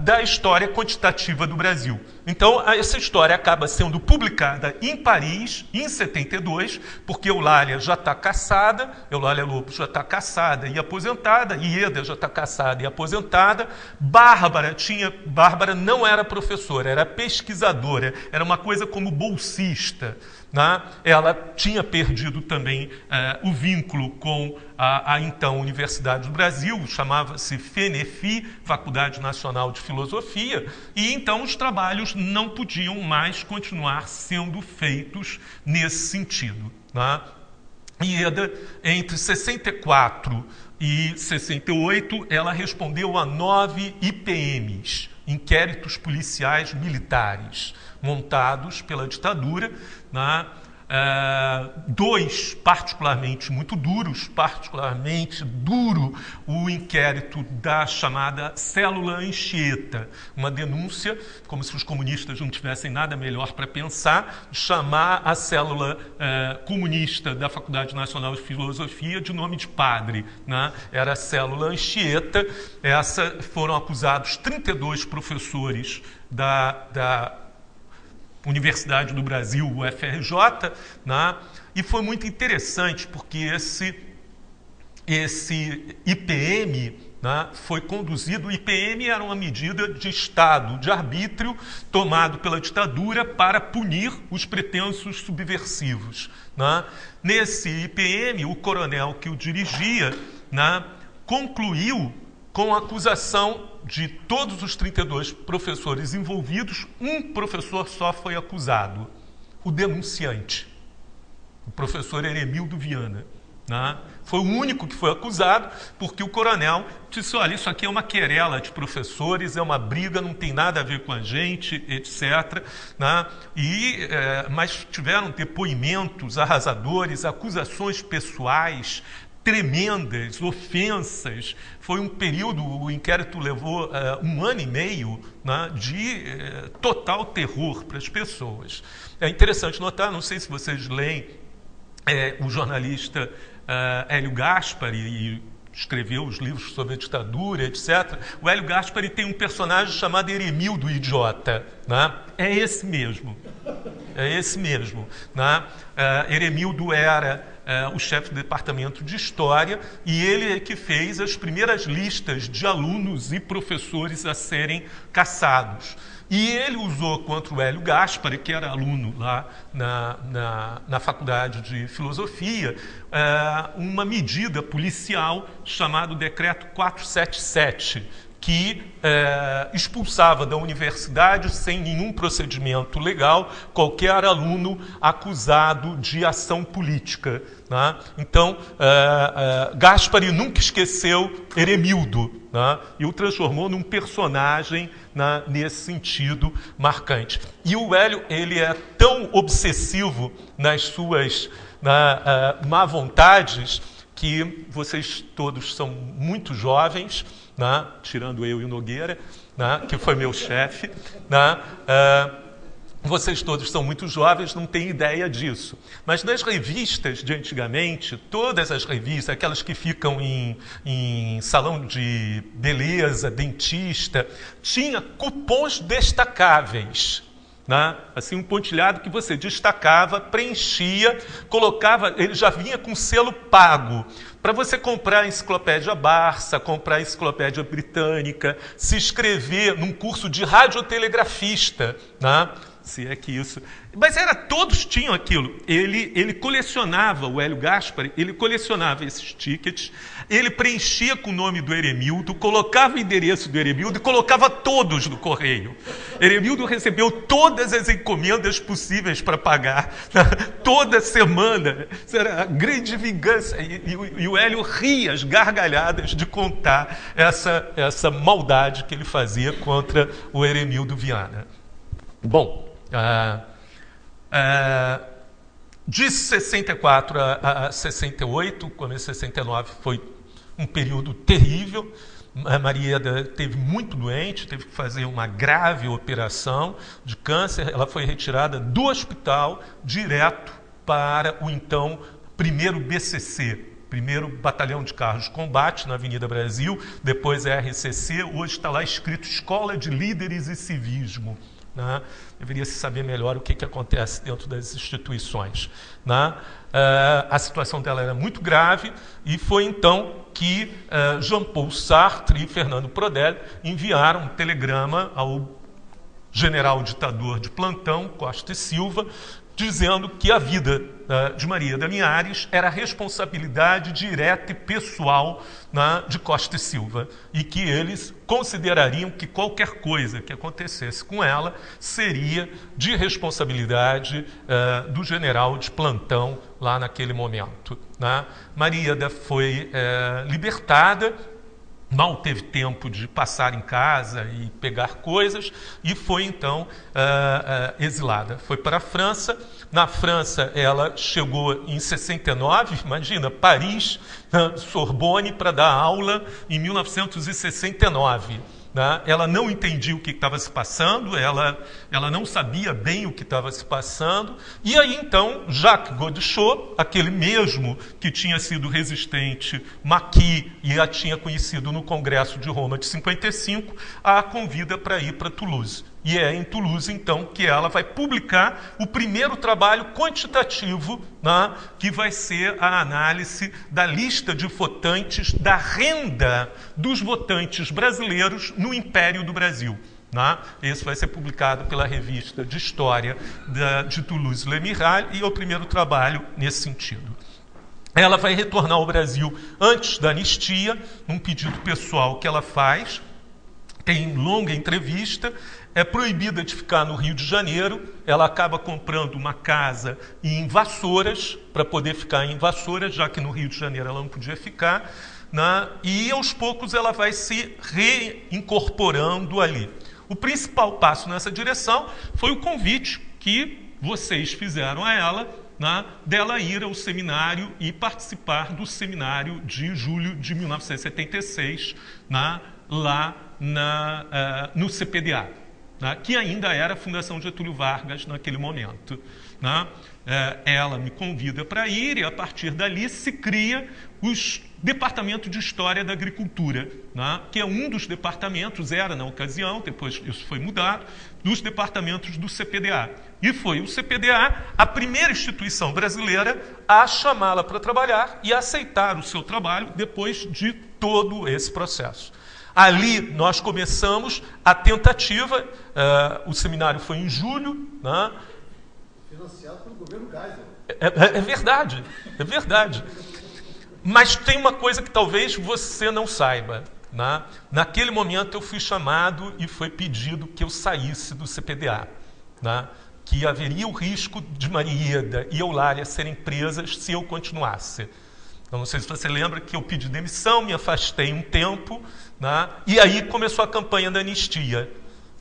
Da história quantitativa do Brasil. Então, essa história acaba sendo publicada em Paris, em 72, porque Eulália já está cassada, Eulália Lopes já está cassada e aposentada, Ieda já está cassada e aposentada, Bárbara não era professora, era pesquisadora, era uma coisa como bolsista. Né? Ela tinha perdido também o vínculo com a então Universidade do Brasil, chamava-se FENEFI, Faculdade Nacional de Filosofia, e então os trabalhos não podiam mais continuar sendo feitos nesse sentido. Né? Ieda, entre 64 e 68, ela respondeu a 9 IPMs, inquéritos policiais militares, montados pela ditadura, né? 2 particularmente muito duros, particularmente duro o inquérito da chamada Célula Anchieta, uma denúncia, como se os comunistas não tivessem nada melhor para pensar, chamar a célula comunista da Faculdade Nacional de Filosofia de nome de padre, né? Era a Célula Anchieta. Foram acusados 32 professores da Universidade do Brasil, UFRJ, né? E foi muito interessante porque esse IPM, né, foi conduzido. O IPM era uma medida de Estado, de arbítrio, tomado pela ditadura para punir os pretensos subversivos. Né? Nesse IPM, o coronel que o dirigia, né, concluiu com a acusação de todos os 32 professores envolvidos. Um professor só foi acusado, o denunciante, o professor Heremildo Viana. Né? Foi o único que foi acusado, porque o coronel disse: olha, isso aqui é uma querela de professores, é uma briga, não tem nada a ver com a gente, etc. Né? Mas tiveram depoimentos arrasadores, acusações pessoais tremendas, ofensas. Foi um período, o inquérito levou 1 ano e meio, né, de total terror para as pessoas. É interessante notar, não sei se vocês leem, o jornalista Hélio Gaspari, e escreveu os livros sobre a ditadura, etc. O Hélio Gaspari tem um personagem chamado Heremildo Idiota. Né? É esse mesmo. É esse mesmo. Né? Heremildo era o chefe do departamento de História, e ele é que fez as primeiras listas de alunos e professores a serem cassados. E ele usou contra o Hélio Gaspari, que era aluno lá na Faculdade de Filosofia, uma medida policial chamada Decreto 477, que expulsava da universidade, sem nenhum procedimento legal, qualquer aluno acusado de ação política. Né? Então, Gaspari nunca esqueceu Eremildo, né? E o transformou num personagem, né, nesse sentido marcante. E o Hélio, ele é tão obsessivo nas suas má vontades que vocês todos são muito jovens, né? Tirando eu e o Nogueira, né? Que foi meu chefe, né? Vocês todos são muito jovens, não têm ideia disso. Mas nas revistas de antigamente, todas as revistas, aquelas que ficam em salão de beleza, dentista, tinha cupons destacáveis. Né? Assim, um pontilhado que você destacava, preenchia, colocava, ele já vinha com selo pago. Para você comprar a enciclopédia Barça, comprar a enciclopédia britânica, se inscrever num curso de radiotelegrafista, né? Se é que isso... Mas todos tinham aquilo. Ele colecionava, o Hélio Gaspari, ele colecionava esses tickets, ele preenchia com o nome do Eremildo, colocava o endereço do Eremildo e colocava todos no correio. Eremildo recebeu todas as encomendas possíveis para pagar, toda semana. Isso era a grande vingança. E o Hélio ria as gargalhadas de contar essa maldade que ele fazia contra o Eremildo Viana. Bom, de 64 a 68, começo de 69, foi um período terrível. A Marieta esteve muito doente, teve que fazer uma grave operação de câncer. Ela foi retirada do hospital direto para o então 1º BCC, 1º Batalhão de Carros de Combate, na Avenida Brasil, depois RCC, hoje está lá escrito Escola de Líderes e Civismo. Né? Deveria se saber melhor o que acontece dentro das instituições. Né? A situação dela era muito grave e foi então que Jean-Paul Sartre e Fernando Prodel enviaram um telegrama ao general ditador de plantão, Costa e Silva, dizendo que a vida de Maria da Linhares era responsabilidade direta e pessoal, né, de Costa e Silva, e que eles considerariam que qualquer coisa que acontecesse com ela seria de responsabilidade do general de plantão lá naquele momento. Né? Maria foi libertada, mal teve tempo de passar em casa e pegar coisas, e foi então exilada. Foi para a França. Na França ela chegou em 69, imagina, Paris, Sorbonne, para dar aula em 1969. Né? Ela não entendia o que estava se passando, ela não sabia bem o que estava se passando, e aí então Jacques Gaudichaud, aquele mesmo que tinha sido resistente Maquis e a tinha conhecido no Congresso de Roma de 55, a convida para ir para Toulouse. E é em Toulouse, então, que ela vai publicar o primeiro trabalho quantitativo, né, que vai ser a análise da lista de votantes, da renda dos votantes brasileiros no Império do Brasil. Né? Esse vai ser publicado pela revista de História de Toulouse-Le Mirail, e é o primeiro trabalho nesse sentido. Ela vai retornar ao Brasil antes da anistia, num pedido pessoal que ela faz, tem longa entrevista. É proibida de ficar no Rio de Janeiro, ela acaba comprando uma casa em Vassouras, para poder ficar em Vassouras, já que no Rio de Janeiro ela não podia ficar, né? E aos poucos ela vai se reincorporando ali. O principal passo nessa direção foi o convite que vocês fizeram a ela, né, dela ir ao seminário e participar do seminário de julho de 1976, né, lá no CPDA. Né, que ainda era a Fundação Getúlio Vargas naquele momento. Né? Ela me convida para ir, e a partir dali se cria os Departamento de História da Agricultura, né? Que é um dos departamentos, era na ocasião, depois isso foi mudado, dos departamentos do CPDA. E foi o CPDA a primeira instituição brasileira a chamá-la para trabalhar e a aceitar o seu trabalho depois de todo esse processo. Ali nós começamos a tentativa, o seminário foi em julho. Né? Financiado pelo governo Geisel. É verdade. Mas tem uma coisa que talvez você não saiba. né? Naquele momento eu fui chamado e foi pedido que eu saísse do CPDA, né? Que haveria o risco de Maria Ieda e Eulália serem presas se eu continuasse. Então, não sei se você lembra que eu pedi demissão, me afastei um tempo, né? E aí começou a campanha da anistia.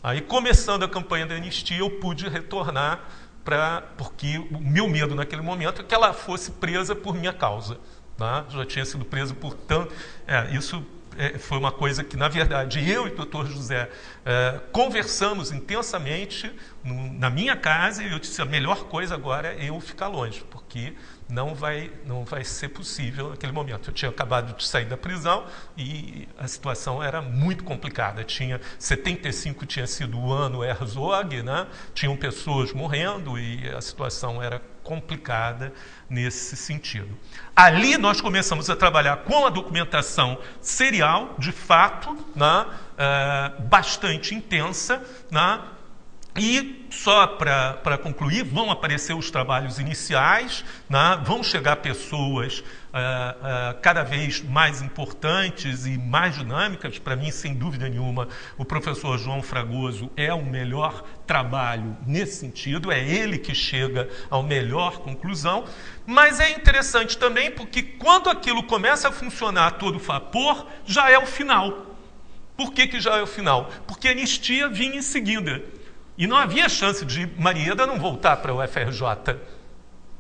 Aí, começando a campanha da anistia, eu pude retornar porque o meu medo naquele momento é que ela fosse presa por minha causa. Né? Já tinha sido presa por tanto... Isso foi uma coisa que, na verdade, eu e o Dr. José conversamos intensamente na minha casa, e eu disse, a melhor coisa agora é eu ficar longe, porque não vai ser possível naquele momento. Eu tinha acabado de sair da prisão e a situação era muito complicada. 75 tinha sido o ano Herzog, né? Tinham pessoas morrendo e a situação era complicada nesse sentido. Ali nós começamos a trabalhar com a documentação serial, de fato, né? Bastante intensa, né? E só para concluir, vão aparecer os trabalhos iniciais, né? Vão chegar pessoas cada vez mais importantes e mais dinâmicas. Para mim, sem dúvida nenhuma, o professor João Fragoso é o melhor trabalho nesse sentido, é ele que chega à melhor conclusão. Mas é interessante também porque quando aquilo começa a funcionar a todo vapor, já é o final. Por que já é o final? Porque a anistia vinha em seguida. E não havia chance de Maria Ieda não voltar para o UFRJ.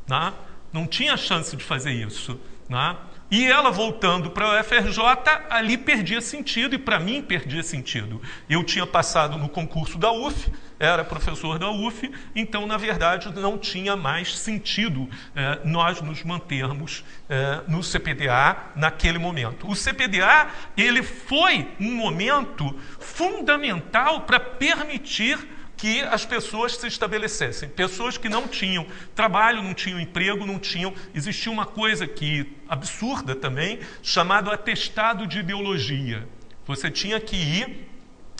Né? Não tinha chance de fazer isso. Né? E ela voltando para o UFRJ, ali perdia sentido, e para mim perdia sentido. Eu tinha passado no concurso da UF, era professor da UF, então, na verdade, não tinha mais sentido nós nos mantermos no CPDA naquele momento. O CPDA ele foi um momento fundamental para permitir que as pessoas se estabelecessem. Pessoas que não tinham trabalho, não tinham emprego, não tinham... Existia uma coisa absurda também, chamado atestado de ideologia. Você tinha que ir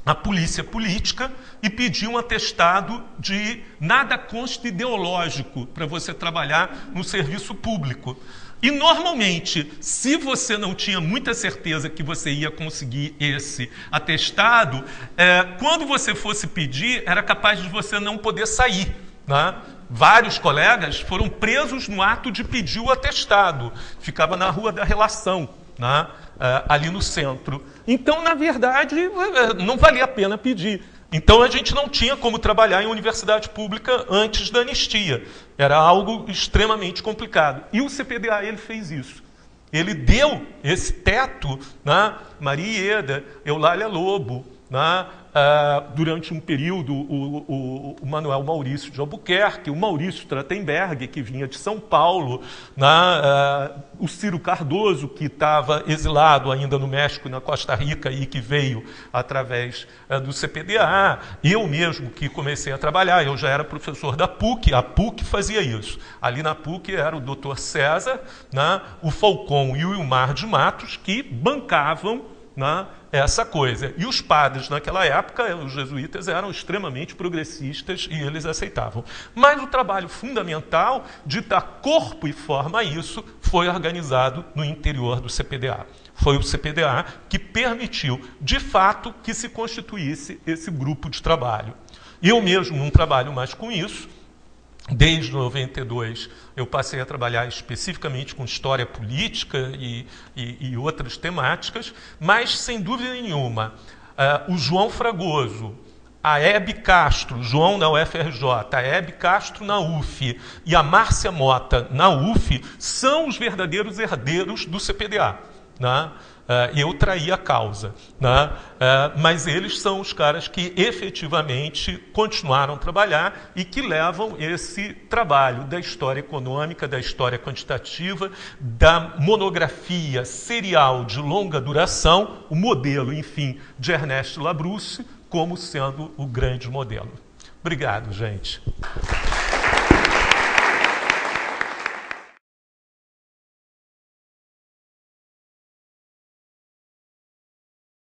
à polícia política e pedir um atestado de nada consta ideológico para você trabalhar no serviço público. E, normalmente, se você não tinha muita certeza que você ia conseguir esse atestado, quando você fosse pedir, era capaz de você não poder sair. Né? Vários colegas foram presos no ato de pedir o atestado. Ficava na Rua da Relação, né? Ali no centro. Então, na verdade, não valia a pena pedir. Então, a gente não tinha como trabalhar em universidade pública antes da anistia. Era algo extremamente complicado. E o CPDA ele fez isso. Ele deu esse teto, né? Maria Ieda, Eulália Lobo, né? Durante um período, o Manuel Maurício de Albuquerque, o Maurício Trachtenberg, que vinha de São Paulo, né? O Ciro Cardoso, que estava exilado ainda no México e na Costa Rica e que veio através do CPDA. Eu mesmo que comecei a trabalhar, eu já era professor da PUC, a PUC fazia isso. Ali na PUC era o Dr. César, né? O Falcon e o Ilmar de Matos, que bancavam, né, essa coisa. E os padres, naquela época, os jesuítas, eram extremamente progressistas e eles aceitavam. Mas o trabalho fundamental de dar corpo e forma a isso foi organizado no interior do CPDA. Foi o CPDA que permitiu, de fato, que se constituísse esse grupo de trabalho. Eu mesmo não trabalho mais com isso. Desde 92, eu passei a trabalhar especificamente com história política e outras temáticas, mas, sem dúvida nenhuma, o João Fragoso, a Hebe Castro, João na UFRJ, a Hebe Castro na UF e a Márcia Mota na UF são os verdadeiros herdeiros do CPDA. Né? Eu traí a causa, né? Mas eles são os caras que efetivamente continuaram a trabalhar e que levam esse trabalho da história econômica, da história quantitativa, da monografia serial de longa duração, o modelo, enfim, de Ernest Labrousse, como sendo o grande modelo. Obrigado, gente.